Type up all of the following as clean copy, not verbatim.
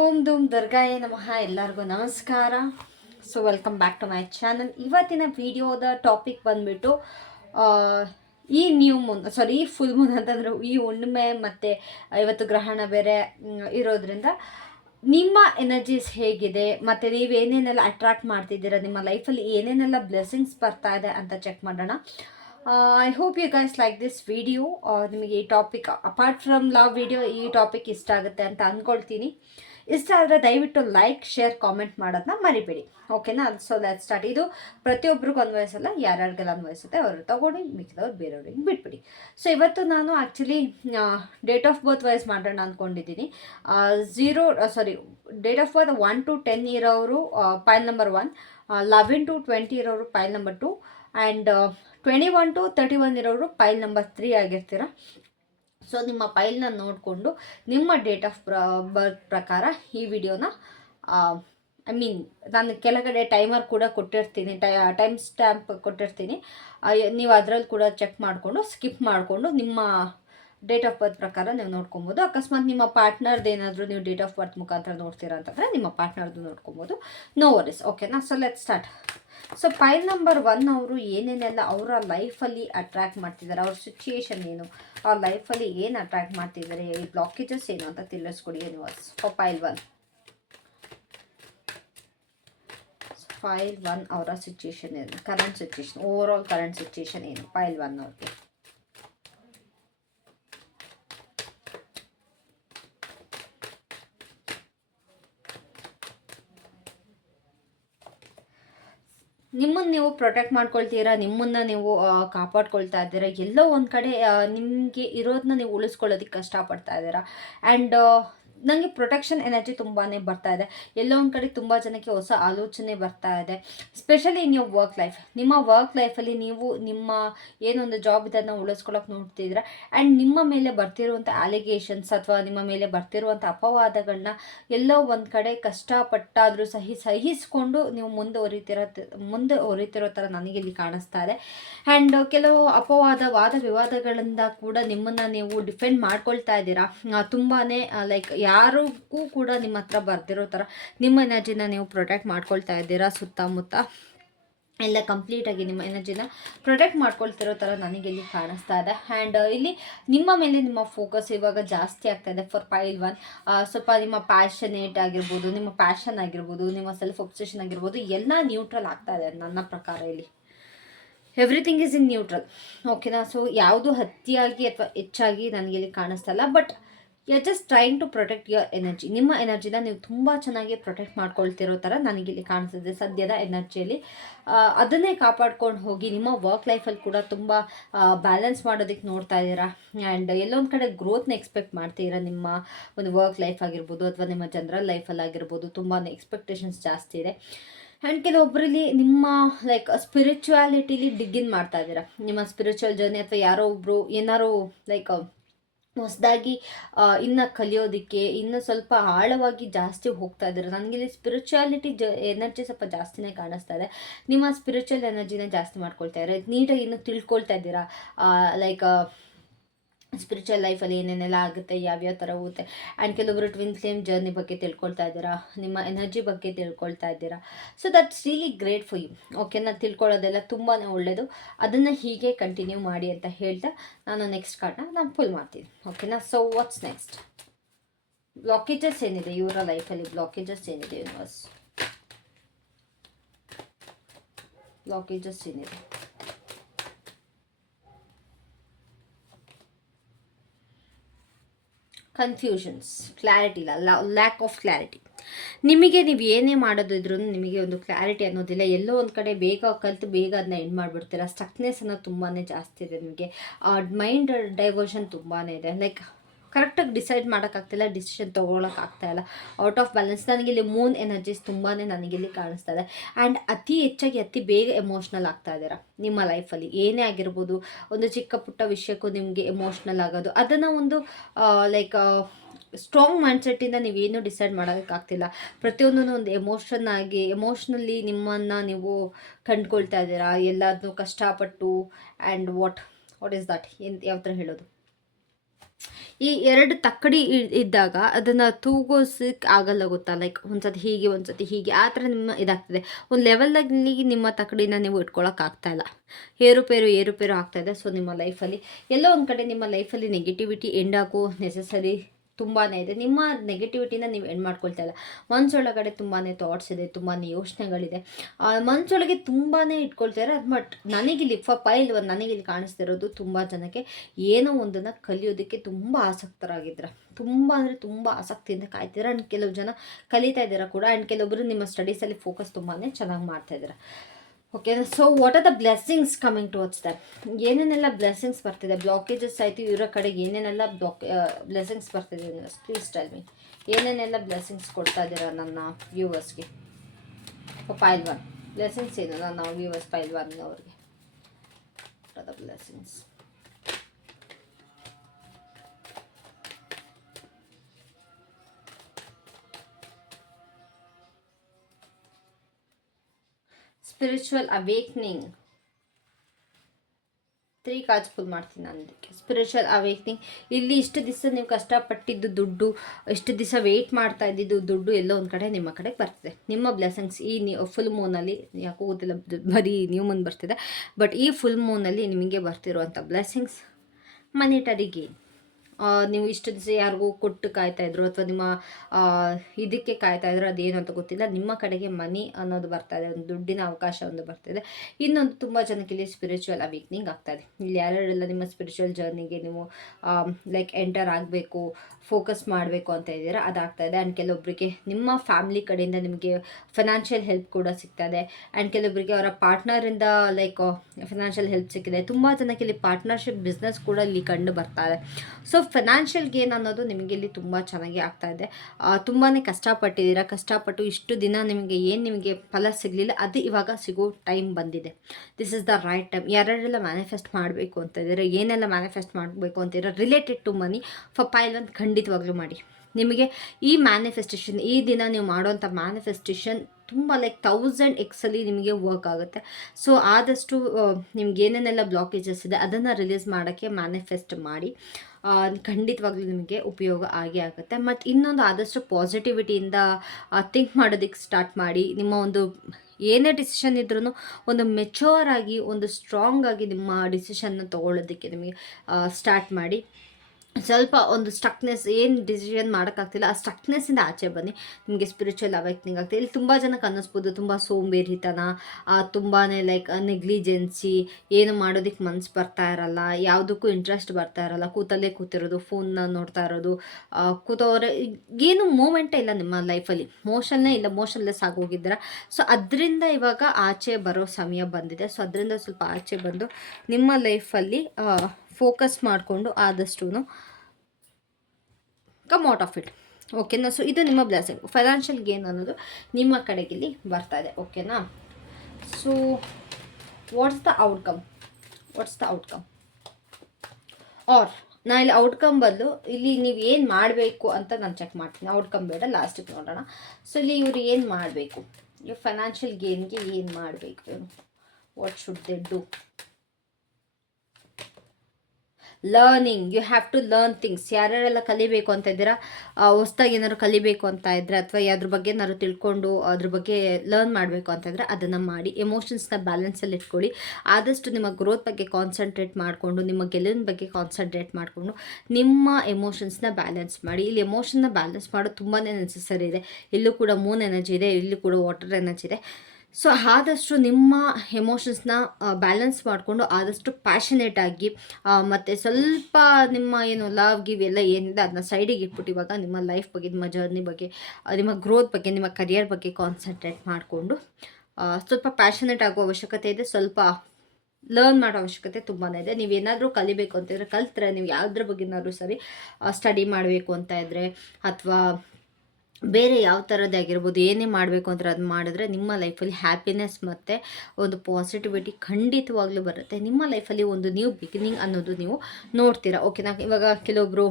ಓಂ ಧೂಮ್ ದರ್ಗಾಯೇ ನಮಃ. ಎಲ್ಲರಿಗೂ ನಮಸ್ಕಾರ. So welcome back to my channel. ಇವತ್ತಿನ ವಿಡಿಯೋದ ಟಾಪಿಕ್ ಬಂದ್ಬಿಟ್ಟು ಈ ಈ ಫುಲ್ ಮೂನ್ ಅಂತಂದ್ರೆ ಈ ಹುಣ್ಣಿಮೆ ಮತ್ತು ಇವತ್ತು ಗ್ರಹಣ ಬೇರೆ ಇರೋದ್ರಿಂದ ನಿಮ್ಮ ಎನರ್ಜೀಸ್ ಹೇಗಿದೆ ಮತ್ತು ನೀವೇನೇನೆಲ್ಲ ಅಟ್ರಾಕ್ಟ್ ಮಾಡ್ತಿದ್ದೀರಾ, ನಿಮ್ಮ ಲೈಫಲ್ಲಿ ಏನೇನೆಲ್ಲ ಬ್ಲೆಸ್ಸಿಂಗ್ಸ್ ಬರ್ತಾ ಇದೆ ಅಂತ ಚೆಕ್ ಮಾಡೋಣ. I hope you guys like this video. ನಿಮಗೆ ಈ topic apart from love video ಈ ಟಾಪಿಕ್ ಇಷ್ಟ ಆಗುತ್ತೆ ಅಂತ ಅಂದ್ಕೊಳ್ತೀನಿ. ಇಷ್ಟ ಆದರೆ ದಯವಿಟ್ಟು ಲೈಕ್, ಶೇರ್, ಕಾಮೆಂಟ್ ಮಾಡೋದನ್ನ ಮರಿಬೇಡಿ. ಓಕೆನಾ? So let start. ಇದು ಪ್ರತಿಯೊಬ್ಬರಿಗೂ ಅನ್ವಯಿಸಲ್ಲ, ಯಾರ್ಯಾರಿಗೆಲ್ಲ ಅನ್ವಯಿಸುತ್ತೆ ಅವರು ತಗೊಂಡು ಮಿಕ್ಕಿದವ್ರು ಬೇರೆಯವ್ರಿಗೆ ಬಿಟ್ಬಿಡಿ. ಸೊ ಇವತ್ತು ನಾನು actually date of birth wise ಮಾಡೋಣ ಅಂದ್ಕೊಂಡಿದ್ದೀನಿ. ಡೇಟ್ ಆಫ್ ಬರ್ತ್ 1 to 10 ಇರೋರು ಪೈಲ್ ನಂಬರ್ 1, 11 to 20 ಇರೋರು ಪೈಲ್ ನಂಬರ್ 2, ಆ್ಯಂಡ್ 21 to 31 ಇರೋರು ಪೈಲ್ ನಂಬರ್ 3 ಆಗಿರ್ತೀರ. ಸೊ ನಿಮ್ಮ ಪೈಲ್ನ ನೋಡಿಕೊಂಡು ನಿಮ್ಮ ಡೇಟ್ ಆಫ್ ಬರ್ತ್ ಪ್ರಕಾರ ಈ ವಿಡಿಯೋನ ನಾನು ಕೆಳಗಡೆ ಟೈಮರ್ ಕೂಡ ಕೊಟ್ಟಿರ್ತೀನಿ, ಟೈಮ್ ಸ್ಟ್ಯಾಂಪ್ ಕೊಟ್ಟಿರ್ತೀನಿ. ನೀವು ಅದರಲ್ಲಿ ಕೂಡ ಚೆಕ್ ಮಾಡಿಕೊಂಡು ಸ್ಕಿಪ್ ಮಾಡಿಕೊಂಡು ನಿಮ್ಮ ಡೇಟ್ ಆಫ್ ಬರ್ತ್ ಪ್ರಕಾರ ನೀವು ನೋಡ್ಕೊಬೋದು. ಅಕಸ್ಮಾತ್ ನಿಮ್ಮ ಪಾರ್ಟ್ನರ್ದು ಏನಾದರೂ ನೀವು ಡೇಟ್ ಆಫ್ ಬರ್ತ್ ಮುಖಾಂತರ ನೋಡ್ತೀರಾ ಅಂತಂದರೆ ನಿಮ್ಮ ಪಾರ್ಟ್ನರ್ದು ನೋಡ್ಕೊಬೋದು. No worries. ಓಕೆನಾ? So let start. So file number 1 ಅವರು ಏನೇನೆಲ್ಲ ಅವರ ಲೈಫಲ್ಲಿ ಅಟ್ರ್ಯಾಕ್ಟ್ ಮಾಡ್ತಿದ್ದಾರೆ, ಅವ್ರ ಸಿಚುಯೇಷನ್ ಏನು, ಅವ್ರ ಲೈಫಲ್ಲಿ ಏನು ಅಟ್ರ್ಯಾಕ್ಟ್ ಮಾಡ್ತಿದ್ದಾರೆ, ಈ ಬ್ಲಾಕೇಜಸ್ ಏನು ಅಂತ ತಿಳಿಸ್ಕೊಡಿ ಯೂನಿವರ್ಸ್. ಫಾರ್ ಪೈಲ್ 1 ಅವರ ಸಿಚುಯೇಷನ್ ಏನು, current situation, over all current situation ಏನು ಪೈಲ್ 1 ಅವ್ರಿಗೆ. ನಿಮ್ಮನ್ನು ನೀವು ಪ್ರೊಟೆಕ್ಟ್ ಮಾಡ್ಕೊಳ್ತೀರಾ, ನಿಮ್ಮನ್ನು ನೀವು ಕಾಪಾಡ್ಕೊಳ್ತಾ ಇದ್ದೀರಾ. ಎಲ್ಲೋ ಒಂದು ಕಡೆ ನಿಮಗೆ ಇರೋದನ್ನ ನೀವು ಉಳಿಸ್ಕೊಳ್ಳೋದಕ್ಕೆ ಕಷ್ಟಪಡ್ತಾ ಇದ್ದೀರಾ. ಆ್ಯಂಡ್ ನನಗೆ ಪ್ರೊಟೆಕ್ಷನ್ ಎನರ್ಜಿ ತುಂಬಾ ಬರ್ತಾ ಇದೆ. ಎಲ್ಲೋ ಒಂದು ಕಡೆ ತುಂಬ ಜನಕ್ಕೆ ಹೊಸ ಆಲೋಚನೆ ಬರ್ತಾ ಇದೆ, specially in your work life. ನಿಮ್ಮ ವರ್ಕ್ ಲೈಫಲ್ಲಿ ನೀವು ನಿಮ್ಮ ಏನೊಂದು ಜಾಬ್ ಇದನ್ನು ಉಳಿಸ್ಕೊಳ್ಳೋಕೆ ನೋಡ್ತಿದ್ದೀರಾ. ಆ್ಯಂಡ್ ನಿಮ್ಮ ಮೇಲೆ ಬರ್ತಿರುವಂಥ ಅಲಿಗೇಷನ್ಸ್ ಅಥವಾ ನಿಮ್ಮ ಮೇಲೆ ಬರ್ತಿರುವಂಥ ಅಪವಾದಗಳನ್ನ ಎಲ್ಲೋ ಒಂದು ಕಡೆ ಕಷ್ಟಪಟ್ಟಾದರೂ ಸಹಿಸ್ಕೊಂಡು ನೀವು ಮುಂದೆ ಹೊರಿತಿರೋ ಥರ ನನಗೆ ಇಲ್ಲಿ ಕಾಣಿಸ್ತಾ ಇದೆ. ಆ್ಯಂಡ್ ಕೆಲವು ವಾದ ವಿವಾದಗಳಿಂದ ಕೂಡ ನಿಮ್ಮನ್ನು ನೀವು ಡಿಫೆಂಡ್ ಮಾಡ್ಕೊಳ್ತಾ ಇದ್ದೀರಾ. ತುಂಬಾ ಲೈಕ್ ಯಾರಿಗೂ ಕೂಡ ನಿಮ್ಮ ಹತ್ರ ಬರ್ದಿರೋ ಥರ ನಿಮ್ಮ ಎನರ್ಜಿನ ನೀವು ಪ್ರೊಟೆಕ್ಟ್ ಮಾಡ್ಕೊಳ್ತಾ ಇದ್ದೀರಾ. ಸುತ್ತಮುತ್ತ ಎಲ್ಲ ಕಂಪ್ಲೀಟಾಗಿ ನಿಮ್ಮ ಎನರ್ಜಿನ ಪ್ರೊಟೆಕ್ಟ್ ಮಾಡ್ಕೊಳ್ತಿರೋ ಥರ ನನಗಿಲ್ಲಿ ಕಾಣಿಸ್ತಾ ಇದೆ. ಆ್ಯಂಡ್ ಇಲ್ಲಿ ನಿಮ್ಮ ಮೇಲೆ ನಿಮ್ಮ ಫೋಕಸ್ ಇವಾಗ ಜಾಸ್ತಿ ಆಗ್ತಾ ಇದೆ ಫಾರ್ ಪೈಲ್ 1. ಸ್ವಲ್ಪ ನಿಮ್ಮ ಪ್ಯಾಷನೇಟ್ ಆಗಿರ್ಬೋದು, ನಿಮ್ಮ ಪ್ಯಾಷನ್ ಆಗಿರ್ಬೋದು, ನಿಮ್ಮ ಸೆಲ್ಫ್ ಒಬ್ಸೆಷನ್ ಆಗಿರ್ಬೋದು, ಎಲ್ಲ ನ್ಯೂಟ್ರಲ್ ಆಗ್ತಾ ಇದೆ ನನ್ನ ಪ್ರಕಾರ. ಇಲ್ಲಿ ಎವ್ರಿಥಿಂಗ್ ಈಸ್ ಇನ್ ನ್ಯೂಟ್ರಲ್. ಓಕೆನಾ? ಸೊ ಯಾವುದು ಅತಿಯಾಗಿ ಅಥವಾ ಹೆಚ್ಚಾಗಿ ನನಗಿಲ್ಲಿ ಕಾಣಿಸ್ತಾ ಇಲ್ಲ. But you just trying to protect your energy. ನಿಮ್ಮ ಎನರ್ಜಿನ ನೀವು ತುಂಬ ಚೆನ್ನಾಗಿ ಪ್ರೊಟೆಕ್ಟ್ ಮಾಡ್ಕೊಳ್ತಿರೋ ಥರ ನನಗಿಲ್ಲಿ ಕಾಣಿಸ್ತಿದೆ ಸದ್ಯದ ಎನರ್ಜಿಯಲ್ಲಿ. ಅದನ್ನೇ ಕಾಪಾಡ್ಕೊಂಡು ಹೋಗಿ ನಿಮ್ಮ ವರ್ಕ್ ಲೈಫಲ್ಲಿ ಕೂಡ ತುಂಬ ಬ್ಯಾಲೆನ್ಸ್ ಮಾಡೋದಕ್ಕೆ ನೋಡ್ತಾ ಇದ್ದೀರಾ. ಆ್ಯಂಡ್ ಎಲ್ಲೊಂದು ಕಡೆ ಗ್ರೋತ್ನ ಎಕ್ಸ್ಪೆಕ್ಟ್ ಮಾಡ್ತೀರಾ. ನಿಮ್ಮ ಒಂದು ವರ್ಕ್ ಲೈಫ್ ಆಗಿರ್ಬೋದು ಅಥವಾ ನಿಮ್ಮ ಜನರಲ್ ಲೈಫಲ್ಲಿ ಆಗಿರ್ಬೋದು ತುಂಬಾ ಎಕ್ಸ್ಪೆಕ್ಟೇಷನ್ಸ್ ಜಾಸ್ತಿ ಇದೆ. ಆ್ಯಂಡ್ ಕೆಲವೊಬ್ಬರಲ್ಲಿ ನಿಮ್ಮ ಲೈಕ್ ಸ್ಪಿರಿಚುವಾಲಿಟಿಲಿ ಡಿಗ್ಗಿನ್ ಮಾಡ್ತಾ ಇದ್ದೀರಾ. ನಿಮ್ಮ ಸ್ಪಿರಿಚುವಲ್ ಜರ್ನಿ ಅಥವಾ ಯಾರೋ ಒಬ್ಬರು ಏನಾರು ಲೈಕ್ ಹೊಸದಾಗಿ ಇನ್ನು ಕಲಿಯೋದಕ್ಕೆ ಇನ್ನೂ ಸ್ವಲ್ಪ ಆಳವಾಗಿ ಜಾಸ್ತಿ ಹೋಗ್ತಾ ಇದ್ದಾರೆ. ನನಗಿಲ್ಲಿ ಸ್ಪಿರಿಚುವಾಲಿಟಿ ಎನರ್ಜಿ ಸ್ವಲ್ಪ ಜಾಸ್ತಿನೇ ಕಾಣಿಸ್ತಾ ಇದೆ. ನಿಮ್ಮ ಸ್ಪಿರಿಚುವಲ್ ಎನರ್ಜಿನ ಜಾಸ್ತಿ ಮಾಡ್ಕೊಳ್ತಾ ಇದ್ದಾರೆ, ನೀಟಾಗಿ ಇನ್ನೂ ತಿಳ್ಕೊಳ್ತಾ ಇದ್ದೀರಾ. ಲೈಕ್ ಸ್ಪಿರಿಚುವಲ್ ಲೈಫಲ್ಲಿ ಏನೇನೆಲ್ಲ ಆಗುತ್ತೆ, ಯಾವ್ಯಾವ ಥರ ಹೋಗುತ್ತೆ. ಆ್ಯಂಡ್ ಕೆಲವೊಬ್ಬರು ಟ್ವಿನ್ ಫ್ಲೇಮ್ ಜರ್ನಿ ಬಗ್ಗೆ ತಿಳ್ಕೊಳ್ತಾ ಇದ್ದೀರಾ, ನಿಮ್ಮ ಎನರ್ಜಿ ಬಗ್ಗೆ ತಿಳ್ಕೊಳ್ತಾ ಇದ್ದೀರಾ. So that's really great for you. ಓಕೆನಾ? ತಿಳ್ಕೊಳ್ಳೋದೆಲ್ಲ ತುಂಬಾ ಒಳ್ಳೆಯದು. ಅದನ್ನು ಹೀಗೆ ಕಂಟಿನ್ಯೂ ಮಾಡಿ ಅಂತ ಹೇಳ್ತಾ ನಾನು ನೆಕ್ಸ್ಟ್ ಕಾರ್ಡ್ನ ನಾನು ಫುಲ್ ಮಾಡ್ತೀನಿ. ಓಕೆನಾ? So what's next? ಬ್ಲಾಕೇಜಸ್ ಏನಿದೆ ಇವರ ಲೈಫಲ್ಲಿ, ಬ್ಲಾಕೇಜಸ್ ಏನಿದೆ ಯೂನಿವರ್ಸ್, ಬ್ಲಾಕೇಜಸ್ ಏನಿದೆ? ಕನ್ಫ್ಯೂಷನ್ಸ್, ಕ್ಲಾರಿಟಿ ಇಲ್ಲ, ಲ್ಯಾಕ್ ಆಫ್ ಕ್ಲಾರಿಟಿ. ನಿಮಗೆ ನೀವು ಏನೇ ಮಾಡೋದಿದ್ರು ನಿಮಗೆ ಒಂದು ಕ್ಲಾರಿಟಿ ಅನ್ನೋದಿಲ್ಲ. ಎಲ್ಲೋ ಒಂದು ಕಡೆ ಬೇಗ ಕಲಿತು ಬೇಗ ಅದನ್ನ ಎಂಡ್ ಮಾಡಿಬಿಡ್ತೀರಾ. ಸ್ಟಕ್ನೆಸ್ ಅನ್ನೋದು ತುಂಬಾ ಜಾಸ್ತಿ ಇದೆ ನಿಮಗೆ. ಮೈಂಡ್ ಡೈವರ್ಷನ್ ತುಂಬಾ ಇದೆ. ಲೈಕ್ ಕರೆಕ್ಟಾಗಿ ಡಿಸೈಡ್ ಮಾಡೋಕ್ಕಾಗ್ತಿಲ್ಲ, ಡಿಸಿಷನ್ ತೊಗೊಳಕ್ಕಾಗ್ತಾ ಇಲ್ಲ, ಔಟ್ ಆಫ್ ಬ್ಯಾಲೆನ್ಸ್. ನನಗಿಲ್ಲಿ ಮೂನ್ ಎನರ್ಜೀಸ್ ತುಂಬಾ ನನಗಿಲ್ಲಿ ಕಾಣಿಸ್ತಾ ಇದೆ. ಆ್ಯಂಡ್ ಅತಿ ಬೇಗ ಎಮೋಷ್ನಲ್ ಆಗ್ತಾ ಇದ್ದೀರಾ. ನಿಮ್ಮ ಲೈಫಲ್ಲಿ ಏನೇ ಆಗಿರ್ಬೋದು, ಒಂದು ಚಿಕ್ಕ ಪುಟ್ಟ ವಿಷಯಕ್ಕೂ ನಿಮಗೆ ಎಮೋಷ್ನಲ್ ಆಗೋದು, ಅದನ್ನು ಒಂದು ಲೈಕ್ ಸ್ಟ್ರಾಂಗ್ ಮೈಂಡ್ಸೆಟ್ಟಿಂದ ನೀವೇನು ಡಿಸೈಡ್ ಮಾಡೋದಕ್ಕಾಗ್ತಿಲ್ಲ. ಪ್ರತಿಯೊಂದೂ ಒಂದು ಎಮೋಷ್ನಲ್ಲಿ ನಿಮ್ಮನ್ನು ನೀವು ಕಂಡುಕೊಳ್ತಾ ಇದ್ದೀರಾ, ಎಲ್ಲದನ್ನೂ ಕಷ್ಟಪಟ್ಟು. And what is that? ಯಾವ ಥರ ಹೇಳೋದು? ಈ ಎರಡು ತಕ್ಕಡಿ ಇದ್ದಾಗ ಅದನ್ನು ತೂಗೋಸಕ್ಕೆ ಆಗಲ್ಲ ಗೊತ್ತಾ, ಲೈಕ್ ಒಂದ್ಸತಿ ಹೀಗೆ ಒಂದ್ಸತಿ ಹೀಗೆ ಆ ಥರ ನಿಮ್ಮ ಇದಾಗ್ತದೆ. ಒಂದು ಲೆವೆಲಲ್ಲಿ ನಿಮ್ಮ ತಕ್ಕಡಿನ ನೀವು ಇಟ್ಕೊಳ್ಳೋಕ್ಕಾಗ್ತಾಯಿಲ್ಲ, ಏರುಪೇರು ಆಗ್ತಾಯಿದೆ. ಸೊ ನಿಮ್ಮ ಲೈಫಲ್ಲಿ ಎಲ್ಲೋ ಒಂದು ಕಡೆ ನಿಮ್ಮ ಲೈಫಲ್ಲಿ ನೆಗೆಟಿವಿಟಿ ಎಂಡ್ ಆಗೋ ನೆಸಸರಿ ತುಂಬಾ ಇದೆ. ನಿಮ್ಮ ನೆಗೆಟಿವಿಟಿನ ನೀವು ಎಂಡ್ ಮಾಡ್ಕೊಳ್ತಾ ಇಲ್ಲ. ಮನಸ್ಸೊಳಗಡೆ ತುಂಬಾ ಥಾಟ್ಸ್ ಇದೆ, ತುಂಬಾ ಯೋಚನೆಗಳಿದೆ, ಮನಸ್ಸೊಳಗೆ ತುಂಬಾ ಇಟ್ಕೊಳ್ತಾರೆ. ಬಟ್ ನನಗಿಲ್ಲಿ ಫೈಲ್ ಒಂದು ನನಗಿಲ್ಲಿ ಕಾಣಿಸ್ತಿರೋದು ತುಂಬ ಜನಕ್ಕೆ ಏನೋ ಒಂದನ್ನು ಕಲಿಯೋದಕ್ಕೆ ತುಂಬ ಆಸಕ್ತರಾಗಿದ್ದೀರ, ತುಂಬ ಅಂದರೆ ತುಂಬ ಆಸಕ್ತಿಯಿಂದ ಕಾಯ್ತಿದ್ದೀರ. ಆ್ಯಂಡ್ ಕೆಲವು ಜನ ಕಲಿತಾ ಇದ್ದೀರಾ ಕೂಡ. ಆ್ಯಂಡ್ ಕೆಲವೊಬ್ಬರು ನಿಮ್ಮ ಸ್ಟಡೀಸಲ್ಲಿ ಫೋಕಸ್ ತುಂಬಾ ಚೆನ್ನಾಗಿ ಮಾಡ್ತಾಯಿದ್ದೀರಾ. Okay, so what are the blessings coming towards that? ಏನೇನೆಲ್ಲ ಬ್ಲೆಸ್ಸಿಂಗ್ಸ್ ಬರ್ತಿದೆ? ಬ್ಲಾಕೇಜಸ್ ಆಯಿತು, ಇವರ ಕಡೆಗೆ ಏನೇನೆಲ್ಲ ಬ್ಲೆಸ್ಸಿಂಗ್ಸ್ ಬರ್ತಿದೆ? Please tell me. ಏನೇನೆಲ್ಲ ಬ್ಲೆಸ್ಸಿಂಗ್ಸ್ ಕೊಡ್ತಾ ಇದ್ದೀರಾ ನನ್ನ ವ್ಯೂವರ್ಸ್ಗೆ? ಪೈಲ್ 1 ಬ್ಲೆಸ್ಸಿಂಗ್ಸ್ ಏನು ನನ್ನ ವ್ಯೂವರ್ಸ್ ಪೈಲ್ 1 ಅವ್ರಿಗೆ? What are the blessings? Spiritual awakening. 3 cards full ಮಾಡ್ತೀನಿ ನಾನು ಇದಕ್ಕೆ. Spiritual awakening. ಇಲ್ಲಿ ಇಷ್ಟು ದಿವಸ ನೀವು ಕಷ್ಟಪಟ್ಟಿದ್ದು ದುಡ್ಡು, ಇಷ್ಟು ದಿವಸ ವೆಯ್ಟ್ ಮಾಡ್ತಾ ಇದ್ದಿದ್ದು ದುಡ್ಡು ಎಲ್ಲೋ ಒಂದು ಕಡೆ ನಿಮ್ಮ ಕಡೆಗೆ ಬರ್ತಿದೆ. ನಿಮ್ಮ ಬ್ಲೆಸ್ಸಿಂಗ್ಸ್ ಈ ಫುಲ್ ಮೂನಲ್ಲಿ, ಯಾಕೋ ಗೊತ್ತಿಲ್ಲ, ಬರೀ ನ್ಯೂ ಮೂನ್ ಬರ್ತಿದೆ, ಬಟ್ ಈ ಫುಲ್ ಮೂನಲ್ಲಿ ನಿಮಗೆ ಬರ್ತಿರುವಂಥ ಬ್ಲೆಸ್ಸಿಂಗ್ಸ್ ಮನಿಟರಿ ಗೇನ್. ನೀವು ಇಷ್ಟು ದಿವಸ ಯಾರಿಗೂ ಕೊಟ್ಟು ಕಾಯ್ತಾಯಿದ್ರು, ಅಥವಾ ನಿಮ್ಮ ಇದಕ್ಕೆ ಕಾಯ್ತಾಯಿದ್ರು, ಅದೇನು ಅಂತ ಗೊತ್ತಿಲ್ಲ, ನಿಮ್ಮ ಕಡೆಗೆ ಮನಿ ಅನ್ನೋದು ಬರ್ತಾಯಿದೆ, ಒಂದು ದುಡ್ಡಿನ ಅವಕಾಶ ಒಂದು ಬರ್ತಿದೆ. ಇನ್ನೊಂದು ತುಂಬ ಜನಕ್ಕೆ ಇಲ್ಲಿ ಸ್ಪಿರಿಚುವಲ್ ಅವೇಕ್ನಿಂಗ್ ಆಗ್ತಾಯಿದೆ. ಇಲ್ಲಿ ಯಾರ್ಯಾರೆಲ್ಲ ನಿಮ್ಮ ಸ್ಪಿರಿಚುವಲ್ ಜರ್ನಿಗೆ ನೀವು ಲೈಕ್ ಎಂಟರ್ ಆಗಬೇಕು, ಫೋಕಸ್ ಮಾಡಬೇಕು ಅಂತ ಇದ್ದೀರಾ, ಅದಾಗ್ತಾಯಿದೆ. ಆ್ಯಂಡ್ ಕೆಲವೊಬ್ಬರಿಗೆ ನಿಮ್ಮ ಫ್ಯಾಮಿಲಿ ಕಡೆಯಿಂದ ನಿಮಗೆ ಫಿನಾನ್ಷಿಯಲ್ ಹೆಲ್ಪ್ ಕೂಡ ಸಿಗ್ತಾಯಿದೆ. ಆ್ಯಂಡ್ ಕೆಲವೊಬ್ಬರಿಗೆ ಅವರ ಪಾರ್ಟ್ನರಿಂದ ಲೈಕ್ ಫಿನಾನ್ಷಿಯಲ್ ಹೆಲ್ಪ್ ಸಿಕ್ಕಿದೆ. ತುಂಬ ಜನಕ್ಕೆ ಇಲ್ಲಿ ಪಾರ್ಟ್ನರ್ಶಿಪ್ ಬಿಸ್ನೆಸ್ ಕೂಡ ಇಲ್ಲಿ ಕಂಡು ಬರ್ತಾಯಿದೆ. ಸೊ ಫಿನಾನ್ಷಿಯಲ್ ಗೇನ್ ಅನ್ನೋದು ನಿಮಗೆ ಇಲ್ಲಿ ತುಂಬ ಚೆನ್ನಾಗಿ ಆಗ್ತಾಯಿದೆ. ತುಂಬಾ ಕಷ್ಟಪಟ್ಟಿದ್ದೀರಾ, ಕಷ್ಟಪಟ್ಟು ಇಷ್ಟು ದಿನ ನಿಮಗೆ ಫಲ ಸಿಗಲಿಲ್ಲ, ಅದು ಇವಾಗ ಸಿಗೋ ಟೈಮ್ ಬಂದಿದೆ. This is the right time. ಯಾರ್ಯಾರೆಲ್ಲ ಮ್ಯಾನಿಫೆಸ್ಟ್ ಮಾಡಬೇಕು ಅಂತ ಇದ್ದೀರಾ, ಏನೆಲ್ಲ ಮ್ಯಾನಿಫೆಸ್ಟ್ ಮಾಡಬೇಕು ಅಂತೀರಾ related to money, for pile 1 ಖಂಡಿತವಾಗ್ಲೂ ಮಾಡಿ. ನಿಮಗೆ ಈ ಮ್ಯಾನಿಫೆಸ್ಟೇಷನ್, ಈ ದಿನ ನೀವು ಮಾಡೋವಂಥ ಮ್ಯಾನಿಫೆಸ್ಟೇಷನ್ ತುಂಬ ಲೈಕ್ 1000x ನಿಮಗೆ ವರ್ಕ್ ಆಗುತ್ತೆ. ಸೊ ಆದಷ್ಟು ನಿಮ್ಗೆ ಏನೇನೆಲ್ಲ ಬ್ಲಾಕೇಜಸ್ ಇದೆ ಅದನ್ನು ರಿಲೀಸ್ ಮಾಡೋಕ್ಕೆ ಮ್ಯಾನಿಫೆಸ್ಟ್ ಮಾಡಿ. ಖಂಡಿತವಾಗ್ಲೂ ನಿಮಗೆ ಉಪಯೋಗ ಆಗೇ ಆಗುತ್ತೆ. ಮತ್ತು ಇನ್ನೊಂದು, ಆದಷ್ಟು ಪಾಸಿಟಿವಿಟಿಯಿಂದ ಥಿಂಕ್ ಮಾಡೋದಕ್ಕೆ ಸ್ಟಾರ್ಟ್ ಮಾಡಿ. ನಿಮ್ಮ ಒಂದು ಏನೇ ಡಿಸಿಷನ್ ಇದ್ರೂ ಒಂದು ಮೆಚೂರ್ ಆಗಿ, ಒಂದು ಸ್ಟ್ರಾಂಗ್ ಆಗಿ ನಿಮ್ಮ ಡಿಸಿಷನ್ನ ತೊಗೊಳ್ಳೋದಕ್ಕೆ ನಿಮಗೆ ಸ್ಟಾರ್ಟ್ ಮಾಡಿ. ಸ್ವಲ್ಪ ಒಂದು ಸ್ಟಕ್ನೆಸ್, ಏನು ಡಿಸಿಷನ್ ಮಾಡೋಕ್ಕಾಗ್ತಿಲ್ಲ, ಆ ಸ್ಟಕ್ನೆಸ್ಸಿಂದ ಆಚೆ ಬನ್ನಿ, ನಿಮಗೆ ಸ್ಪಿರಿಚುವಲ್ ಅವೇಕ್ನಿಂಗ್ ಆಗ್ತದೆ. ಇಲ್ಲಿ ತುಂಬ ಜನಕ್ಕೆ ಅನ್ನಿಸ್ಬೋದು ತುಂಬ ಸೋಂಬೇರಿತನ, ತುಂಬಾ ಲೈಕ್ ನೆಗ್ಲಿಜೆನ್ಸಿ, ಏನು ಮಾಡೋದಕ್ಕೆ ಮನಸ್ಸು ಬರ್ತಾ ಇರಲ್ಲ, ಯಾವುದಕ್ಕೂ ಇಂಟ್ರೆಸ್ಟ್ ಬರ್ತಾ ಇರಲ್ಲ, ಕೂತಲ್ಲೇ ಕೂತಿರೋದು, ಫೋನ್ನ ನೋಡ್ತಾ ಇರೋದು, ಕೂತವ್ರೆ, ಏನು ಮೂಮೆಂಟೇ ಇಲ್ಲ ನಿಮ್ಮ ಲೈಫಲ್ಲಿ, ಮೋಷನ್ನೇ ಇಲ್ಲ, ಮೋಷನ್ಲೆಸ್ ಆಗೋಗಿದ್ದೀರ. ಸೊ ಅದರಿಂದ ಇವಾಗ ಆಚೆ ಬರೋ ಸಮಯ ಬಂದಿದೆ. ಸೊ ಅದರಿಂದ ಸ್ವಲ್ಪ ಆಚೆ ಬಂದು ನಿಮ್ಮ ಲೈಫಲ್ಲಿ ಫೋಕಸ್ ಮಾಡಿಕೊಂಡು ಆದಷ್ಟು ಕಮ್ ಔಟ್ ಆಫ್ ಇಟ್. ಓಕೆನಾ? ಸೊ ಇದು ನಿಮ್ಮ ಬ್ಲೆಸ್ಸಿಂಗ್. ಫೈನಾನ್ಷಿಯಲ್ ಗೇನ್ ಅನ್ನೋದು ನಿಮ್ಮ ಕಡೆಗೆ ಇಲ್ಲಿ ಬರ್ತಾ ಇದೆ. ಓಕೆನಾ? So what's the outcome? ಆರ್ ನಾ ಇಲ್ಲಿ ಔಟ್ಕಮ್ ಬದಲು ಇಲ್ಲಿ ನೀವು ಏನು ಮಾಡಬೇಕು ಅಂತ ನಾನು ಚೆಕ್ ಮಾಡ್ತೀನಿ. ಔಟ್ಕಮ್ ಬೇಡ, ಲಾಸ್ಟಿಗೆ ನೋಡೋಣ. ಸೊ ಇಲ್ಲಿ ಇವರು ಏನು ಮಾಡಬೇಕು, ಈ ಫೈನಾನ್ಷಿಯಲ್ ಗೇನ್ಗೆ ಏನು ಮಾಡಬೇಕು, what should they do? Learning. You have to learn things. ಯಾರ್ಯಾರೆಲ್ಲ ಕಲಿಬೇಕು ಅಂತ ಇದ್ದೀರಾ, ಹೊಸ್ದಾಗಿ ಏನಾದ್ರು ಕಲಿಬೇಕು ಅಂತ ಇದ್ದರೆ, ಅಥವಾ ಯಾವ್ದ್ರ ಬಗ್ಗೆ ಏನಾದ್ರು ತಿಳ್ಕೊಂಡು ಅದ್ರ ಬಗ್ಗೆ ಲರ್ನ್ ಮಾಡಬೇಕು ಅಂತ ಇದ್ದರೆ ಅದನ್ನು ಮಾಡಿ. ಎಮೋಷನ್ಸ್ನ ಬ್ಯಾಲೆನ್ಸಲ್ಲಿ ಇಟ್ಕೊಳ್ಳಿ. ಆದಷ್ಟು ನಿಮ್ಮ ಗ್ರೋತ್ ಬಗ್ಗೆ ಕಾನ್ಸಂಟ್ರೇಟ್ ಮಾಡಿಕೊಂಡು, ನಿಮ್ಮ ಗೆಲುವಿನ ಬಗ್ಗೆ ಕಾನ್ಸಂಟ್ರೇಟ್ ಮಾಡಿಕೊಂಡು ನಿಮ್ಮ ಎಮೋಷನ್ಸ್ನ ಬ್ಯಾಲೆನ್ಸ್ ಮಾಡಿ. ಇಲ್ಲಿ ಎಮೋಷನ್ನ ಬ್ಯಾಲೆನ್ಸ್ ಮಾಡೋದು ತುಂಬಾ ನೆಸೆಸರಿ ಇದೆ. ಇಲ್ಲೂ ಕೂಡ ಮೂನ್ ಎನರ್ಜಿ ಇದೆ, ಇಲ್ಲೂ ಕೂಡ ವಾಟರ್ ಎನರ್ಜಿ ಇದೆ. ಸೊ ಆದಷ್ಟು ನಿಮ್ಮ ಎಮೋಷನ್ಸ್ನ ಬ್ಯಾಲೆನ್ಸ್ ಮಾಡಿಕೊಂಡು ಆದಷ್ಟು ಪ್ಯಾಷನೇಟ್ ಆಗಿ, ಮತ್ತು ಸ್ವಲ್ಪ ನಿಮ್ಮ ಏನು ಲವ್ ಗಿವ್ ಎಲ್ಲ ಏನಿದೆ ಅದನ್ನ ಸೈಡಿಗೆ ಇಟ್ಬಿಟ್ಟು ಇವಾಗ ನಿಮ್ಮ ಲೈಫ್ ಬಗ್ಗೆ, ನಿಮ್ಮ ಜರ್ನಿ ಬಗ್ಗೆ, ನಿಮ್ಮ ಗ್ರೋತ್ ಬಗ್ಗೆ, ನಿಮ್ಮ ಕರಿಯರ್ ಬಗ್ಗೆ ಕಾನ್ಸಂಟ್ರೇಟ್ ಮಾಡಿಕೊಂಡು ಸ್ವಲ್ಪ ಪ್ಯಾಷನೇಟ್ ಆಗೋ ಅವಶ್ಯಕತೆ ಇದೆ. ಸ್ವಲ್ಪ ಲರ್ನ್ ಮಾಡೋ ಅವಶ್ಯಕತೆ ತುಂಬಾ ಇದೆ. ನೀವೇನಾದರೂ ಕಲಿಬೇಕು ಅಂತಿದ್ರೆ ಕಲ್ತ್ರೆ, ನೀವು ಯಾವುದ್ರ ಬಗ್ಗೆನಾದ್ರೂ ಸರಿ ಸ್ಟಡಿ ಮಾಡಬೇಕು ಅಂತ ಇದ್ದರೆ, ಅಥವಾ ಬೇರೆ ಯಾವ ಥರದ್ದೇ ಆಗಿರ್ಬೋದು, ಏನೇ ಮಾಡಬೇಕು ಅಂದರೆ ಅದು ಮಾಡಿದ್ರೆ ನಿಮ್ಮ ಲೈಫಲ್ಲಿ ಹ್ಯಾಪಿನೆಸ್ ಮತ್ತು ಒಂದು ಪಾಸಿಟಿವಿಟಿ ಖಂಡಿತವಾಗ್ಲೂ ಬರುತ್ತೆ. ನಿಮ್ಮ ಲೈಫಲ್ಲಿ ಒಂದು ನ್ಯೂ ಬಿಗಿನಿಂಗ್ ಅನ್ನೋದು ನೀವು ನೋಡ್ತೀರಾ. ಓಕೆನಾ? ಇವಾಗ ಕೆಲವೊಬ್ಬರು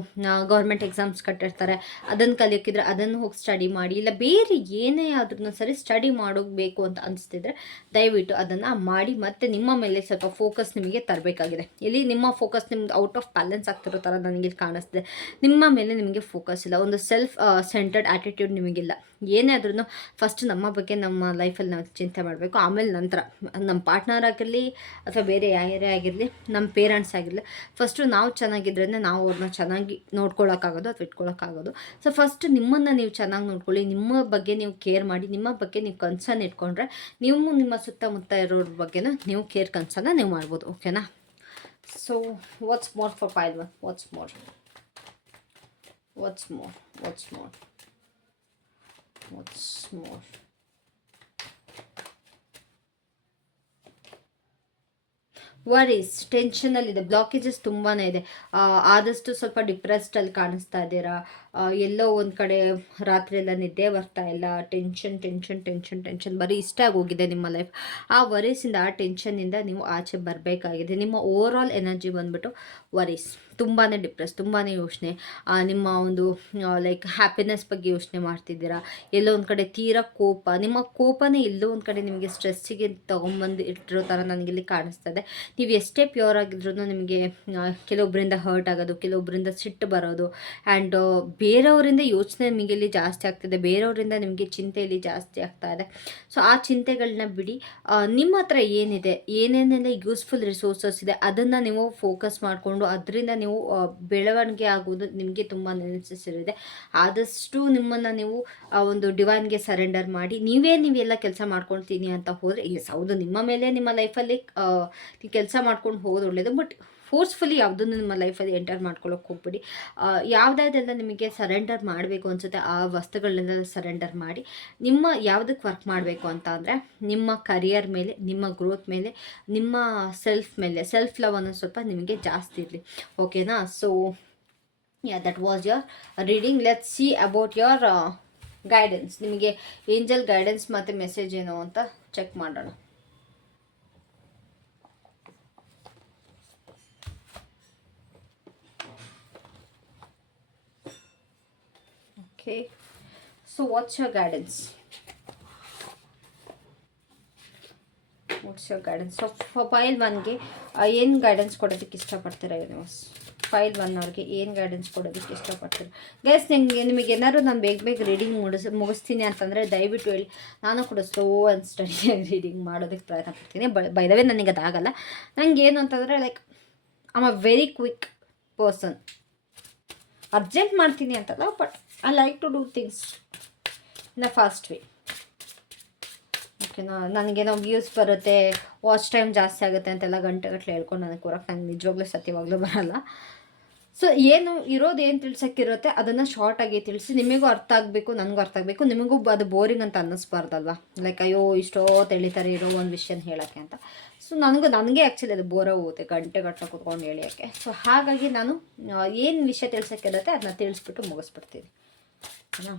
ಗೌರ್ಮೆಂಟ್ ಎಕ್ಸಾಮ್ಸ್ ಕಟ್ಟಿರ್ತಾರೆ, ಅದನ್ನು ಕಲಿಯೋಕ್ಕಿದ್ರೆ ಅದನ್ನು ಹೋಗಿ ಸ್ಟಡಿ ಮಾಡಿ, ಇಲ್ಲ ಬೇರೆ ಏನೇ ಆದ್ರೂ ಸರಿ ಸ್ಟಡಿ ಮಾಡೋಗಬೇಕು ಅಂತ ಅನಿಸ್ತಿದ್ರೆ ದಯವಿಟ್ಟು ಅದನ್ನು ಮಾಡಿ. ಮತ್ತು ನಿಮ್ಮ ಮೇಲೆ ಸ್ವಲ್ಪ ಫೋಕಸ್ ನಿಮಗೆ ತರಬೇಕಾಗಿದೆ. ಇಲ್ಲಿ ನಿಮ್ಮ ಫೋಕಸ್ ನಿಮ್ಗೆ ಔಟ್ ಆಫ್ ಬ್ಯಾಲೆನ್ಸ್ ಆಗ್ತಿರೋ ಥರ ನನಗೆ ಕಾಣಿಸ್ತಿದೆ. ನಿಮ್ಮ ಮೇಲೆ ನಿಮಗೆ ಫೋಕಸ್ ಇಲ್ಲ, ಒಂದು ಸೆಲ್ಫ್ ಸೆಂಟರ್ಡ್ ಆ್ಯಟಿಟ್ಯೂಡ್ ನಿಮಗಿಲ್ಲ. ಏನೇ ಆದ್ರೂ ಫಸ್ಟ್ ನಮ್ಮ ಬಗ್ಗೆ ನಮ್ಮ ಲೈಫಲ್ಲಿ ನಾವು ಚಿಂತೆ ಮಾಡಬೇಕು. ಆಮೇಲೆ ನಂತರ ನಮ್ಮ ಪಾರ್ಟ್ನರ್ ಆಗಿರಲಿ ಅಥವಾ ಬೇರೆ ಯಾರೇ ಆಗಿರಲಿ, ನಮ್ಮ ಪೇರೆಂಟ್ಸ್ ಆಗಿರಲಿ, ಫಸ್ಟು ನಾವು ಚೆನ್ನಾಗಿದ್ರೇ ನಾವು ಅವ್ರನ್ನ ಚೆನ್ನಾಗಿ ನೋಡ್ಕೊಳ್ಳೋಕ್ಕಾಗೋದು ಅಥವಾ ಇಟ್ಕೊಳ್ಳೋಕ್ಕಾಗೋದು. ಸೊ ಫಸ್ಟ್ ನಿಮ್ಮನ್ನು ನೀವು ಚೆನ್ನಾಗಿ ನೋಡ್ಕೊಳ್ಳಿ, ನಿಮ್ಮ ಬಗ್ಗೆ ನೀವು ಕೇರ್ ಮಾಡಿ, ನಿಮ್ಮ ಬಗ್ಗೆ ನೀವು ಕನ್ಸರ್ನ್ ಇಟ್ಕೊಂಡ್ರೆ ನೀವು ನಿಮ್ಮ ಸುತ್ತಮುತ್ತ ಇರೋರ ಬಗ್ಗೆನೂ ನೀವು ಕೇರ್ ಕನ್ಸರ್ನ ನೀವು ಮಾಡ್ಬೋದು. ಓಕೆನಾ? So what's more for pile one? What's more? What's more? What's more? What's more? Worries, ಟೆನ್ಷನಲ್ಲಿದೆ, ಬ್ಲಾಕೇಜಸ್ ತುಂಬಾ ಇದೆ. ಆದಷ್ಟು ಸ್ವಲ್ಪ ಡಿಪ್ರೆಸ್ಡಲ್ಲಿ ಕಾಣಿಸ್ತಾ ಇದ್ದೀರಾ. ಎಲ್ಲೋ ಒಂದು ಕಡೆ ರಾತ್ರಿ ಎಲ್ಲ ನಿದ್ದೆ ಬರ್ತಾ ಇಲ್ಲ. ಟೆನ್ಷನ್ ಟೆನ್ಷನ್ ಟೆನ್ಷನ್ ಟೆನ್ಷನ್ ಬರೀ ಇಷ್ಟ ಆಗೋಗಿದೆ ನಿಮ್ಮ ಲೈಫ್. ಆ ವರೀಸಿಂದ, ಆ ಟೆನ್ಷನ್ನಿಂದ ನೀವು ಆಚೆ ಬರಬೇಕಾಗಿದೆ. ನಿಮ್ಮ ಓವರ್ ಆಲ್ ಎನರ್ಜಿ ಬಂದ್ಬಿಟ್ಟು ವರೀಸ್, ತುಂಬಾ ಡಿಪ್ರೆಸ್, ತುಂಬಾ ಯೋಚನೆ, ನಿಮ್ಮ ಒಂದು ಲೈಕ್ ಹ್ಯಾಪಿನೆಸ್ ಬಗ್ಗೆ ಯೋಚನೆ ಮಾಡ್ತಿದ್ದೀರಾ. ಎಲ್ಲೋ ಒಂದು ಕಡೆ ತೀರಾ ಕೋಪ, ನಿಮ್ಮ ಕೋಪನೇ ಎಲ್ಲೋ ಒಂದು ಕಡೆ ನಿಮಗೆ ಸ್ಟ್ರೆಸ್ಸಿಗೆ ತೊಗೊಂಬಂದು ಇಟ್ಟಿರೋ ಥರ ನನಗಿಲ್ಲಿ ಕಾಣಿಸ್ತಾ ಇದೆ. ನೀವು ಎಷ್ಟೇ ಪ್ಯೂರ್ ಆಗಿದ್ರೂ ನಿಮಗೆ ಕೆಲವೊಬ್ಬರಿಂದ ಹರ್ಟ್ ಆಗೋದು, ಕೆಲವೊಬ್ಬರಿಂದ ಸಿಟ್ಟು ಬರೋದು, ಆ್ಯಂಡ್ ಬೇರೆಯವರಿಂದ ಯೋಚನೆ ನಿಮಗೆ ಇಲ್ಲಿ ಜಾಸ್ತಿ ಆಗ್ತಿದೆ, ಬೇರೆಯವರಿಂದ ನಿಮಗೆ ಚಿಂತೆಯಲ್ಲಿ ಜಾಸ್ತಿ ಆಗ್ತಾ ಇದೆ. ಸೊ ಆ ಚಿಂತೆಗಳನ್ನ ಬಿಡಿ. ನಿಮ್ಮ ಹತ್ರ ಏನಿದೆ, ಏನೇನೆಲ್ಲ ಯೂಸ್ಫುಲ್ ರಿಸೋರ್ಸಸ್ ಇದೆ, ಅದನ್ನು ನೀವು ಫೋಕಸ್ ಮಾಡಿಕೊಂಡು ಅದರಿಂದ ನೀವು ಬೆಳವಣಿಗೆ ಆಗೋದು ನಿಮಗೆ ತುಂಬ ನೆಸೆಸರಿ ಇದೆ. ಆದಷ್ಟು ನಿಮ್ಮನ್ನು ನೀವು ಒಂದು ಡಿವೈನ್ಗೆ ಸರೆಂಡರ್ ಮಾಡಿ, ನೀವೆಲ್ಲ ಕೆಲಸ ಮಾಡ್ಕೊಳ್ತೀನಿ ಅಂತ ಹೋದರೆ, ಎಸ್ ಹೌದು, ನಿಮ್ಮ ಮೇಲೆ ನಿಮ್ಮ ಲೈಫಲ್ಲಿ ನೀವು ಕೆಲಸ ಮಾಡ್ಕೊಂಡು ಹೋಗೋದು ಒಳ್ಳೆಯದು. ಬಟ್ ಫೋರ್ಸ್ಫುಲಿ ಯಾವುದನ್ನು ನಿಮ್ಮ ಲೈಫಲ್ಲಿ ಎಂಟರ್ ಮಾಡ್ಕೊಳ್ಳೋಕೆ ಹೋಗ್ಬಿಡಿ. ಯಾವುದಾದೆಲ್ಲ ನಿಮಗೆ ಸರೆಂಡರ್ ಮಾಡಬೇಕು ಅನಿಸುತ್ತೆ ಆ ವಸ್ತುಗಳನ್ನೆಲ್ಲ ಸರೆಂಡರ್ ಮಾಡಿ. ನಿಮ್ಮ ಯಾವುದಕ್ಕೆ ವರ್ಕ್ ಮಾಡಬೇಕು ಅಂತ ಅಂದರೆ ನಿಮ್ಮ ಕರಿಯರ್ ಮೇಲೆ, ನಿಮ್ಮ ಗ್ರೋತ್ ಮೇಲೆ, ನಿಮ್ಮ ಸೆಲ್ಫ್ ಮೇಲೆ, ಸೆಲ್ಫ್ ಲವ್ ಅನ್ನೋ ಸ್ವಲ್ಪ ನಿಮಗೆ ಜಾಸ್ತಿ ಇರಲಿ. ಓಕೆನಾ? So that was your reading. Let's see about your guidance. ನಿಮಗೆ ಏಂಜಲ್ ಗೈಡೆನ್ಸ್ ಮತ್ತು ಮೆಸೇಜ್ ಏನು ಅಂತ ಚೆಕ್ ಮಾಡೋಣ. Okay, so what's your guidance? What's your guidance? So for file 1ಗೆ ಏನು ಗೈಡೆನ್ಸ್ ಕೊಡೋದಕ್ಕೆ ಇಷ್ಟಪಡ್ತೀರಾ ಯೂನಿವರ್ಸ್? ಫೈಲ್ 1 ಅವ್ರಿಗೆ ಏನು ಗೈಡೆನ್ಸ್ ಕೊಡೋದಕ್ಕೆ ಇಷ್ಟಪಡ್ತೀರಾ ಗೈಸ್? ನಿಮಗೆ ಏನಾದ್ರು ನಾನು ಬೇಗ ರೀಡಿಂಗ್ ಮುಗಿಸ್ತೀನಿ ಅಂತಂದರೆ ದಯವಿಟ್ಟು ಹೇಳಿ. ನಾನು ಕೂಡ ಸ್ಲೋ ಆ್ಯಂಡ್ ಸ್ಟಡಿಯಾಗಿ ರೀಡಿಂಗ್ ಮಾಡೋದಕ್ಕೆ ಪ್ರಯತ್ನ ಪಡ್ತೀನಿ. ಬೈ ದ ವೇ ನನಗೆ ಅದಾಗಲ್ಲ. ನನಗೆ ಏನು ಅಂತಂದರೆ like I am a very quick person. Urgent ಮಾಡ್ತೀನಿ ಅಂತಲ್ಲ, but I like to do things in a fast way. ಓಕೆನಾ? ನನಗೇನೋ ವ್ಯೂಸ್ ಬರುತ್ತೆ, ವಾಚ್ ಟೈಮ್ ಜಾಸ್ತಿ ಆಗುತ್ತೆ ಅಂತೆಲ್ಲ ಗಂಟೆಗಟ್ಟಲೆ ಹೇಳ್ಕೊಂಡು ನನಗೆ ಕೂರಕ್ಕೆ ನಂಗೆ ನಿಜವಾಗ್ಲೂ ಸತ್ಯವಾಗ್ಲೂ ಬರಲ್ಲ. ಸೊ ಏನು ತಿಳ್ಸೋಕ್ಕಿರುತ್ತೆ ಅದನ್ನು ಶಾರ್ಟಾಗಿ ತಿಳಿಸಿ. ನಿಮಗೂ ಅರ್ಥ ಆಗಬೇಕು, ನನಗೂ ಅರ್ಥ ಆಗಬೇಕು, ನಿಮಗೂ ಅದು ಬೋರಿಂಗ್ ಅಂತ ಅನ್ನಿಸ್ಬಾರ್ದಲ್ವ. ಲೈಕ್ ಅಯ್ಯೋ ಇಷ್ಟೋ ತಿಳಿತಾರೆ ಇರೋ ಒಂದು ವಿಷಯನ ಹೇಳೋಕ್ಕೆ ಅಂತ. ಸೊ ನನಗೆ ಆ್ಯಕ್ಚುಲಿ ಅದು ಬೋರ್ ಹೋಗುತ್ತೆ ಗಂಟೆಗಟ್ಟಲೆ ಕೂತ್ಕೊಂಡು ಹೇಳಿಯೋಕ್ಕೆ. ಸೊ ಹಾಗಾಗಿ ನಾನು ಏನು ವಿಷಯ ತಿಳ್ಸೋಕ್ಕಿರುತ್ತೆ ಅದನ್ನ ತಿಳಿಸ್ಬಿಟ್ಟು ಮುಗಿಸ್ಬಿಡ್ತೀನಿ. ಓಕೆನಾ?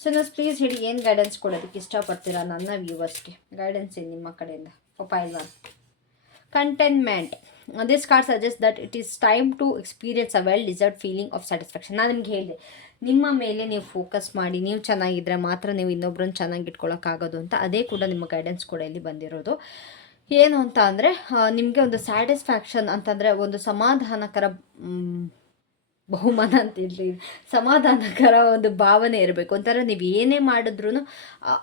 ಸೊ ನಾನು ಪ್ಲೀಸ್ ಹೇಳಿ, ಏನು ಗೈಡೆನ್ಸ್ ಕೊಡೋದಕ್ಕೆ ಇಷ್ಟಪಡ್ತೀರಾ ನನ್ನ ವ್ಯೂವರ್ಸ್ಗೆ? ಗೈಡೆನ್ಸ್ ಏನು ನಿಮ್ಮ ಕಡೆಯಿಂದ? File 1 contentment. This card suggest that it is time to experience a well deserved feeling of satisfaction. ನಾನು ನಿಮ್ಗೆ ಹೇಳಿದೆ, ನಿಮ್ಮ ಮೇಲೆ ನೀವು ಫೋಕಸ್ ಮಾಡಿ, ನೀವು ಚೆನ್ನಾಗಿದ್ದರೆ ಮಾತ್ರ ನೀವು ಇನ್ನೊಬ್ಬರನ್ನ ಚೆನ್ನಾಗಿ ಇಟ್ಕೊಳ್ಳೋಕ್ಕಾಗೋದು ಅಂತ. ಅದೇ ಕೂಡ ನಿಮ್ಮ ಗೈಡೆನ್ಸ್ ಕೂಡ ಇಲ್ಲಿ ಬಂದಿರೋದು. ಏನು ಅಂತ ಅಂದರೆ ನಿಮಗೆ ಒಂದು ಸ್ಯಾಟಿಸ್ಫ್ಯಾಕ್ಷನ್ ಅಂತಂದರೆ ಒಂದು ಸಮಾಧಾನಕರ ಬಹುಮಾನ ಅಂತ ಇರಲಿ, ಸಮಾಧಾನಕರ ಒಂದು ಭಾವನೆ ಇರಬೇಕು. ಒಂಥರ ನೀವು ಏನೇ ಮಾಡಿದ್ರೂ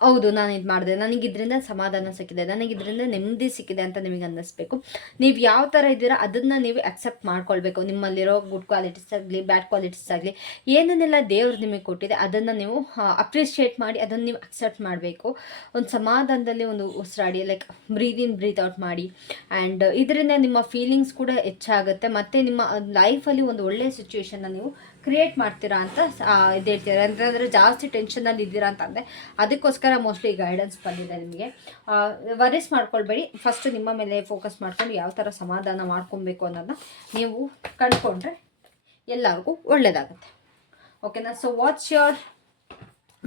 ಹೌದು ನಾನು ಇದು ಮಾಡಿದೆ, ನನಗಿದ್ರಿಂದ ಸಮಾಧಾನ ಸಿಕ್ಕಿದೆ, ನನಗಿದ್ರಿಂದ ನೆಮ್ಮದಿ ಸಿಕ್ಕಿದೆ ಅಂತ ನಿಮಗೆ ಅನ್ನಿಸ್ಬೇಕು. ನೀವು ಯಾವ ಥರ ಇದ್ದೀರಾ ಅದನ್ನು ನೀವು ಅಕ್ಸೆಪ್ಟ್ ಮಾಡ್ಕೊಳ್ಬೇಕು. ನಿಮ್ಮಲ್ಲಿರೋ ಗುಡ್ ಕ್ವಾಲಿಟೀಸ್ ಆಗಲಿ, ಬ್ಯಾಡ್ ಕ್ವಾಲಿಟೀಸ್ ಆಗಲಿ, ಏನೇನೆಲ್ಲ ದೇವ್ರು ನಿಮಗೆ ಕೊಟ್ಟಿದೆ ಅದನ್ನು ನೀವು ಅಪ್ರಿಷಿಯೇಟ್ ಮಾಡಿ, ಅದನ್ನು ನೀವು ಅಕ್ಸೆಪ್ಟ್ ಮಾಡಬೇಕು. ಒಂದು ಸಮಾಧಾನದಲ್ಲಿ ಒಂದು ಉಸಿರಾಡಿ, ಲೈಕ್ ಬ್ರೀದ್ ಇನ್ ಬ್ರೀತ್ ಔಟ್ ಮಾಡಿ. ಆ್ಯಂಡ್ ಇದರಿಂದ ನಿಮ್ಮ ಫೀಲಿಂಗ್ಸ್ ಕೂಡ ಹೆಚ್ಚಾಗುತ್ತೆ, ಮತ್ತು ನಿಮ್ಮ ಲೈಫಲ್ಲಿ ಒಂದು ಒಳ್ಳೆಯ ಸಿಚುವೇಶನ್ ನೀವು ಕ್ರಿಯೇಟ್ ಮಾಡ್ತೀರಾ ಅಂತ ಇದು ಹೇಳ್ತೀರಾ. ಅಂತಂದರೆ ಜಾಸ್ತಿ ಟೆನ್ಷನಲ್ಲಿ ಇದ್ದೀರಾ ಅಂತಂದರೆ ಅದಕ್ಕೋಸ್ಕರ ಮೋಸ್ಟ್ಲಿ ಗೈಡೆನ್ಸ್ ಬಂದಿದೆ ನಿಮಗೆ. ವರೀಸ್ ಮಾಡ್ಕೊಳ್ಬೇಡಿ. ಫಸ್ಟು ನಿಮ್ಮ ಮೇಲೆ ಫೋಕಸ್ ಮಾಡ್ಕೊಂಡು ಯಾವ ಥರ ಸಮಾಧಾನ ಮಾಡ್ಕೊಬೇಕು ಅನ್ನೋದನ್ನ ನೀವು ಕಂಡುಕೊಂಡ್ರೆ ಎಲ್ಲರಿಗೂ ಒಳ್ಳೆಯದಾಗುತ್ತೆ. ಓಕೆನಾ? ಸೊ ವಾಟ್ಸ್ ಯೋರ್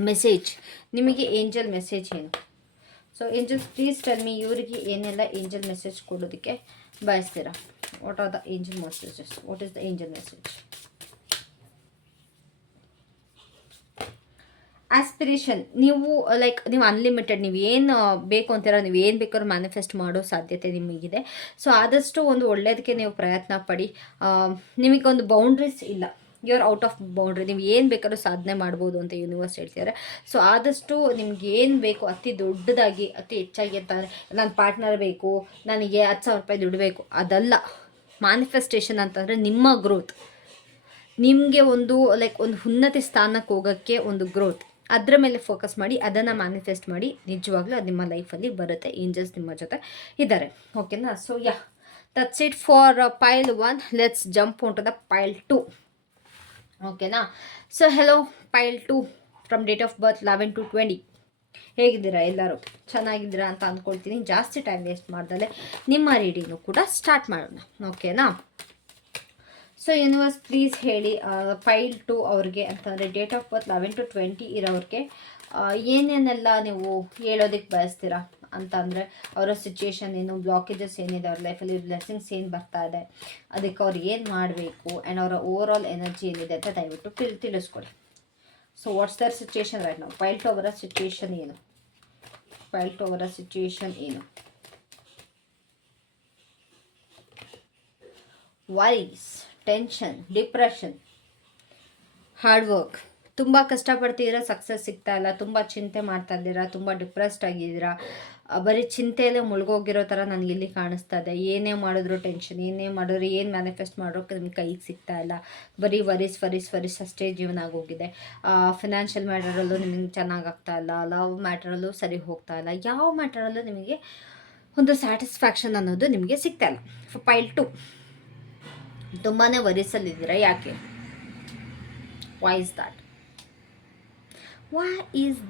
ಮೆಸೇಜ್, ನಿಮಗೆ ಏಂಜಲ್ ಮೆಸೇಜ್ ಏನು? So angels please tell me, ಇವರಿಗೆ ಏನೆಲ್ಲ ಏಂಜಲ್ ಮೆಸೇಜ್ ಕೊಡೋದಕ್ಕೆ ಬಯಸ್ತೀರಾ? What are the angel messages? What is the angel message? Aspiration, ನೀವು ಲೈಕ್ ನೀವು ಅನ್ಲಿಮಿಟೆಡ್, ನೀವು ಏನು ಬೇಕು ಅಂತೀರ, ನೀವು ಏನು ಬೇಕಾದ್ರೂ ಮ್ಯಾನಿಫೆಸ್ಟ್ ಮಾಡೋ ಸಾಧ್ಯತೆ ನಿಮಗಿದೆ. ಸೊ ಆದಷ್ಟು ಒಂದು ಒಳ್ಳೆಯದಕ್ಕೆ ನೀವು ಪ್ರಯತ್ನ ಪಡಿ. ನಿಮಗೊಂದು ಬೌಂಡ್ರೀಸ್ ಇಲ್ಲ, you are out of boundary. ನೀವು ಏನು ಬೇಕಾದ್ರೂ ಸಾಧನೆ ಮಾಡ್ಬೋದು ಅಂತ ಯೂನಿವರ್ಸ್ ಹೇಳ್ತಿದ್ದಾರೆ. ಸೊ ಆದಷ್ಟು ನಿಮ್ಗೆ ಏನು ಬೇಕು ಅತಿ ದೊಡ್ಡದಾಗಿ ಅತಿ ಹೆಚ್ಚಾಗಿ ಅಂತಂದರೆ, ನನ್ನ ಪಾರ್ಟ್ನರ್ ಬೇಕು, ನನಗೆ 10,000 ರೂಪಾಯಿ ದುಡ್ಡು ಬೇಕು, ಅದಲ್ಲ. ಮ್ಯಾನಿಫೆಸ್ಟೇಷನ್ ಅಂತಂದರೆ ನಿಮ್ಮ ಗ್ರೋತ್, ನಿಮಗೆ ಒಂದು ಲೈಕ್ ಒಂದು ಉನ್ನತ ಸ್ಥಾನಕ್ಕೆ ಹೋಗೋಕ್ಕೆ ಒಂದು ಗ್ರೋತ್, ಅದರ ಮೇಲೆ ಫೋಕಸ್ ಮಾಡಿ, ಅದನ್ನು ಮ್ಯಾನಿಫೆಸ್ಟ್ ಮಾಡಿ. ನಿಜವಾಗ್ಲೂ ಅದು ನಿಮ್ಮ ಲೈಫಲ್ಲಿ ಬರುತ್ತೆ. ಏಂಜಲ್ಸ್ ನಿಮ್ಮ ಜೊತೆ ಇದ್ದಾರೆ. ಓಕೆನಾ? So yeah, that's it for pile 1. Let's jump on to the pile 2. ಓಕೆನಾ? So hello pile 2 from date of birth 11 to 20. ಹೇಗಿದ್ದೀರಾ ಎಲ್ಲರೂ? ಚೆನ್ನಾಗಿದ್ದೀರಾ ಅಂತ ಅಂದ್ಕೊಳ್ತೀನಿ. ಜಾಸ್ತಿ ಟೈಮ್ ವೇಸ್ಟ್ ಮಾಡ್ದಲೆ ನಿಮ್ಮ ರೀಡಿಂಗು ಕೂಡ ಸ್ಟಾರ್ಟ್ ಮಾಡೋಣ. ಓಕೆನಾ? ಸೊ ಯೂನಿವರ್ಸ್ ಪ್ಲೀಸ್ ಹೇಳಿ, ಪೈಲ್ 2 ಅವ್ರಿಗೆ ಅಂತಂದರೆ ಡೇಟ್ ಆಫ್ ಬರ್ತ್ 11 to 20 ಇರೋರಿಗೆ ಏನೇನೆಲ್ಲ ನೀವು ಹೇಳೋದಕ್ಕೆ ಬಯಸ್ತೀರಾ ಅಂತಂದರೆ, ಅವರ ಸಿಚುಯೇಷನ್ ಏನು, ಬ್ಲಾಕೇಜಸ್ ಏನಿದೆ ಅವ್ರ ಲೈಫಲ್ಲಿ, ಬ್ಲೆಸ್ಸಿಂಗ್ಸ್ ಏನು ಬರ್ತಾ ಇದೆ, ಅದಕ್ಕೆ ಅವ್ರು ಏನು ಮಾಡಬೇಕು, ಆ್ಯಂಡ್ ಅವರ ಓವರ್ ಆಲ್ ಎನರ್ಜಿ ಏನಿದೆ ಅಂತ ದಯವಿಟ್ಟು ತಿಳಿಸ್ಕೊಡಿ. So what's their situation right now? Pile 2 ಅವರ ಸಿಚುಯೇಷನ್ ಏನು? ಪೈಲ್ 2 ಅವರ ಸಿಚುಯೇಷನ್ ಏನು? Worries, tension, depression, hard work. ತುಂಬ ಕಷ್ಟಪಡ್ತಿದ್ದೀರಾ, ಸಕ್ಸಸ್ ಸಿಗ್ತಾ ಇಲ್ಲ, ತುಂಬ ಚಿಂತೆ ಮಾಡ್ತಾ ಇದ್ದೀರಾ, ತುಂಬ ಡಿಪ್ರೆಸ್ಡ್ ಆಗಿದ್ದೀರಾ, ಬರೀ ಚಿಂತೆಯಲ್ಲೇ ಮುಳುಗೋಗಿರೋ ಥರ ನನಗೆ ಇಲ್ಲಿ ಕಾಣಿಸ್ತಾ ಇದೆ. ಏನೇ ಮಾಡಿದ್ರು ಟೆನ್ಷನ್, ಏನೇ ಮಾಡಿದ್ರು, ಏನು ಮ್ಯಾನಿಫೆಸ್ಟ್ ಮಾಡೋಕ್ಕೆ ನಿಮ್ಗೆ ಕೈಗೆ ಸಿಗ್ತಾ ಇಲ್ಲ. ಬರೀ ವರೀಸ್ ಅಷ್ಟೇ ಜೀವನ ಆಗೋಗಿದೆ. ಫಿನಾನ್ಷಿಯಲ್ ಮ್ಯಾಟರಲ್ಲೂ ನಿಮಗೆ ಚೆನ್ನಾಗಾಗ್ತಾ ಇಲ್ಲ, ಲವ್ ಮ್ಯಾಟ್ರಲ್ಲೂ ಸರಿ ಹೋಗ್ತಾ ಇಲ್ಲ, ಯಾವ ಮ್ಯಾಟ್ರಲ್ಲೂ ನಿಮಗೆ ಒಂದು ಸ್ಯಾಟಿಸ್ಫ್ಯಾಕ್ಷನ್ ಅನ್ನೋದು ನಿಮಗೆ ಸಿಗ್ತಾ ಇಲ್ಲ. ಪೈಲ್ 2 ತುಂಬಾ ವರೀಸಲ್ಲಿದ್ದೀರಾ. ಯಾಕೆ? Why is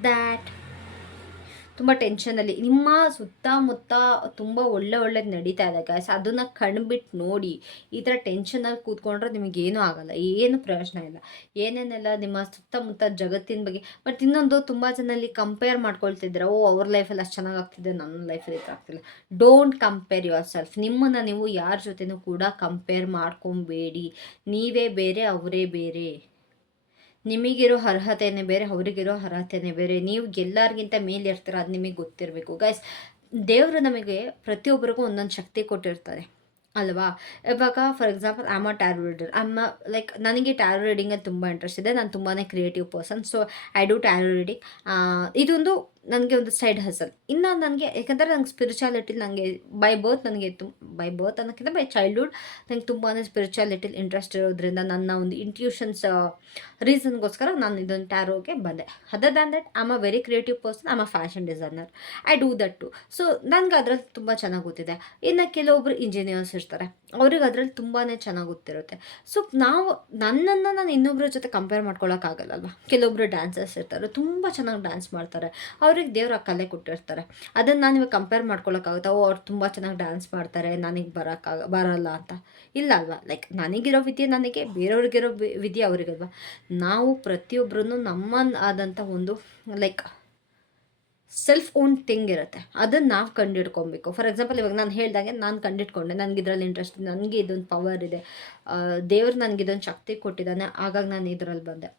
that? ತುಂಬ ಟೆನ್ಷನಲ್ಲಿ, ನಿಮ್ಮ ಸುತ್ತಮುತ್ತ ತುಂಬ ಒಳ್ಳೇದು ನಡೀತಾ ಇದೆ ಗಾಯ್ಸ್. ಅದನ್ನು ಕಣ್ಬಿಟ್ಟು ನೋಡಿ. ಈ ಥರ ಟೆನ್ಷನಲ್ಲಿ ಕೂತ್ಕೊಂಡ್ರೆ ನಿಮಗೇನೂ ಆಗಲ್ಲ, ಏನು ಪ್ರಯೋಜನ ಇಲ್ಲ. ಏನೇನೆಲ್ಲ ನಿಮ್ಮ ಸುತ್ತಮುತ್ತ ಜಗತ್ತಿನ ಬಗ್ಗೆ. ಬಟ್ ಇನ್ನೊಂದು, ತುಂಬ ಜನಲ್ಲಿ ಕಂಪೇರ್ ಮಾಡ್ಕೊಳ್ತಿದ್ದೀರ. ಅವ್ರ ಲೈಫಲ್ಲಿ ಅಷ್ಟು ಚೆನ್ನಾಗಾಗ್ತಿದೆ, ನನ್ನ ಲೈಫಲ್ಲಿ ಈ ಥರ ಆಗ್ತಿಲ್ಲ. Don't compare your self. ನಿಮ್ಮನ್ನು ನೀವು ಯಾರ ಜೊತೆನೂ ಕೂಡ ಕಂಪೇರ್ ಮಾಡ್ಕೊಬೇಡಿ. ನೀವೇ ಬೇರೆ, ಅವರೇ ಬೇರೆ. ನಿಮಗಿರೋ ಅರ್ಹತೆಯೇ ಬೇರೆ, ಅವರಿಗಿರೋ ಅರ್ಹತೆಯೇ ಬೇರೆ. ನೀವು ಎಲ್ಲರಿಗಿಂತ ಮೇಲೆ ಇರ್ತೀರ, ಅದು ನಿಮಗೆ ಗೊತ್ತಿರಬೇಕು ಗೈಸ್. ದೇವರು ನಮಗೆ ಪ್ರತಿಯೊಬ್ಬರಿಗೂ ಒಂದೊಂದು ಶಕ್ತಿ ಕೊಟ್ಟಿರ್ತಾರೆ ಅಲ್ವಾ? ಇವಾಗ for example I am a tarot reader. Like ನನಗೆ ಟ್ಯಾರೋ ರೀಡಿಂಗಲ್ಲಿ ತುಂಬ ಇಂಟ್ರೆಸ್ಟ್ ಇದೆ. ನಾನು ತುಂಬಾ creative person. So I do tarot reading. ಇದೊಂದು ನನಗೆ ಒಂದು ಸೈಡ್ ಹಸಲ್. ಇನ್ನು ನನಗೆ, ಯಾಕಂದರೆ ನಂಗೆ ಸ್ಪಿರಿಚುಯಾಲಿಟಿ, ನನಗೆ ಬೈ ಬರ್ತ್ ಅನ್ನೋಕ್ಕಿಂತ ಬೈ ಚೈಲ್ಡ್ಹುಡ್ ನನಗೆ ತುಂಬಾ ಸ್ಪಿರಿಚುಯಾಲಿಟಿಲಿ ಇಂಟ್ರೆಸ್ಟ್ ಇರೋದ್ರಿಂದ, ನನ್ನ ಒಂದು ಇಂಟ್ಯೂಷನ್ಸ್ ರೀಸನ್ಗೋಸ್ಕರ ನಾನು ಇದೊಂದು ಟ್ಯಾರೋಗೆ ಬಂದೆ. Other than that I am a very creative person. I am a fashion designer. I do that too. So ನನಗೆ ಅದ್ರಲ್ಲಿ ತುಂಬ ಚೆನ್ನಾಗಿ ಗೊತ್ತಿದೆ. ಇನ್ನು ಕೆಲವೊಬ್ರು ಇಂಜಿನಿಯರ್ಸ್ ಇರ್ತಾರೆ, ಅವ್ರಿಗೆ ಅದ್ರಲ್ಲಿ ತುಂಬಾ ಚೆನ್ನಾಗಿ ಗೊತ್ತಿರುತ್ತೆ. ಸೊ ನನ್ನನ್ನು ನಾನು ಇನ್ನೊಬ್ಬರ ಜೊತೆ ಕಂಪೇರ್ ಮಾಡ್ಕೊಳ್ಳೋಕ್ಕಾಗಲ್ಲಲ್ವ. ಕೆಲವೊಬ್ರು ಡ್ಯಾನ್ಸರ್ಸ್ ಇರ್ತಾರೆ, ತುಂಬ ಚೆನ್ನಾಗಿ ಡ್ಯಾನ್ಸ್ ಮಾಡ್ತಾರೆ, ಅವ್ರಿಗೆ ದೇವ್ರು ಆ ಕಲೆ ಕೊಟ್ಟಿರ್ತಾರೆ. ಅದನ್ನು ನಾನು ಇವಾಗ ಕಂಪೇರ್ ಮಾಡ್ಕೊಳ್ಳೋಕ್ಕಾಗುತ್ತಾ? ಅವ್ರು ತುಂಬ ಚೆನ್ನಾಗಿ ಡ್ಯಾನ್ಸ್ ಮಾಡ್ತಾರೆ, ನನಗೆ ಬರಲ್ಲ ಅಂತ? ಇಲ್ಲ ಅಲ್ವಾ? ಲೈಕ್ ನನಗಿರೋ ವಿದ್ಯೆ ನನಗೆ, ಬೇರೆಯವ್ರಿಗಿರೋ ವಿದ್ಯೆ ಅವ್ರಿಗಲ್ವ. ನಾವು ಪ್ರತಿಯೊಬ್ಬರೂ ನಮ್ಮ ಆದಂಥ ಒಂದು ಲೈಕ್ ಸೆಲ್ಫ್ ಓನ್ ಥಿಂಗ್ ಇರುತ್ತೆ, ಅದನ್ನು ನಾವು ಕಂಡಿಡ್ಕೊಬೇಕು. ಫಾರ್ ಎಕ್ಸಾಂಪಲ್ ಇವಾಗ ನಾನು ಹೇಳ್ದಾಗೆ ನಾನು ಕಂಡಿಡ್ಕೊಂಡೆ, ನನಗೆ ಇದರಲ್ಲಿ ಇಂಟ್ರೆಸ್ಟ್, ನನಗೆ ಇದೊಂದು ಪವರ್ ಇದೆ, ದೇವ್ರು ನನಗೆ ಇದೊಂದು ಶಕ್ತಿ ಕೊಟ್ಟಿದ್ದಾನೆ, ಹಾಗಾಗಿ ನಾನು ಇದರಲ್ಲಿ ಬಂದೆ.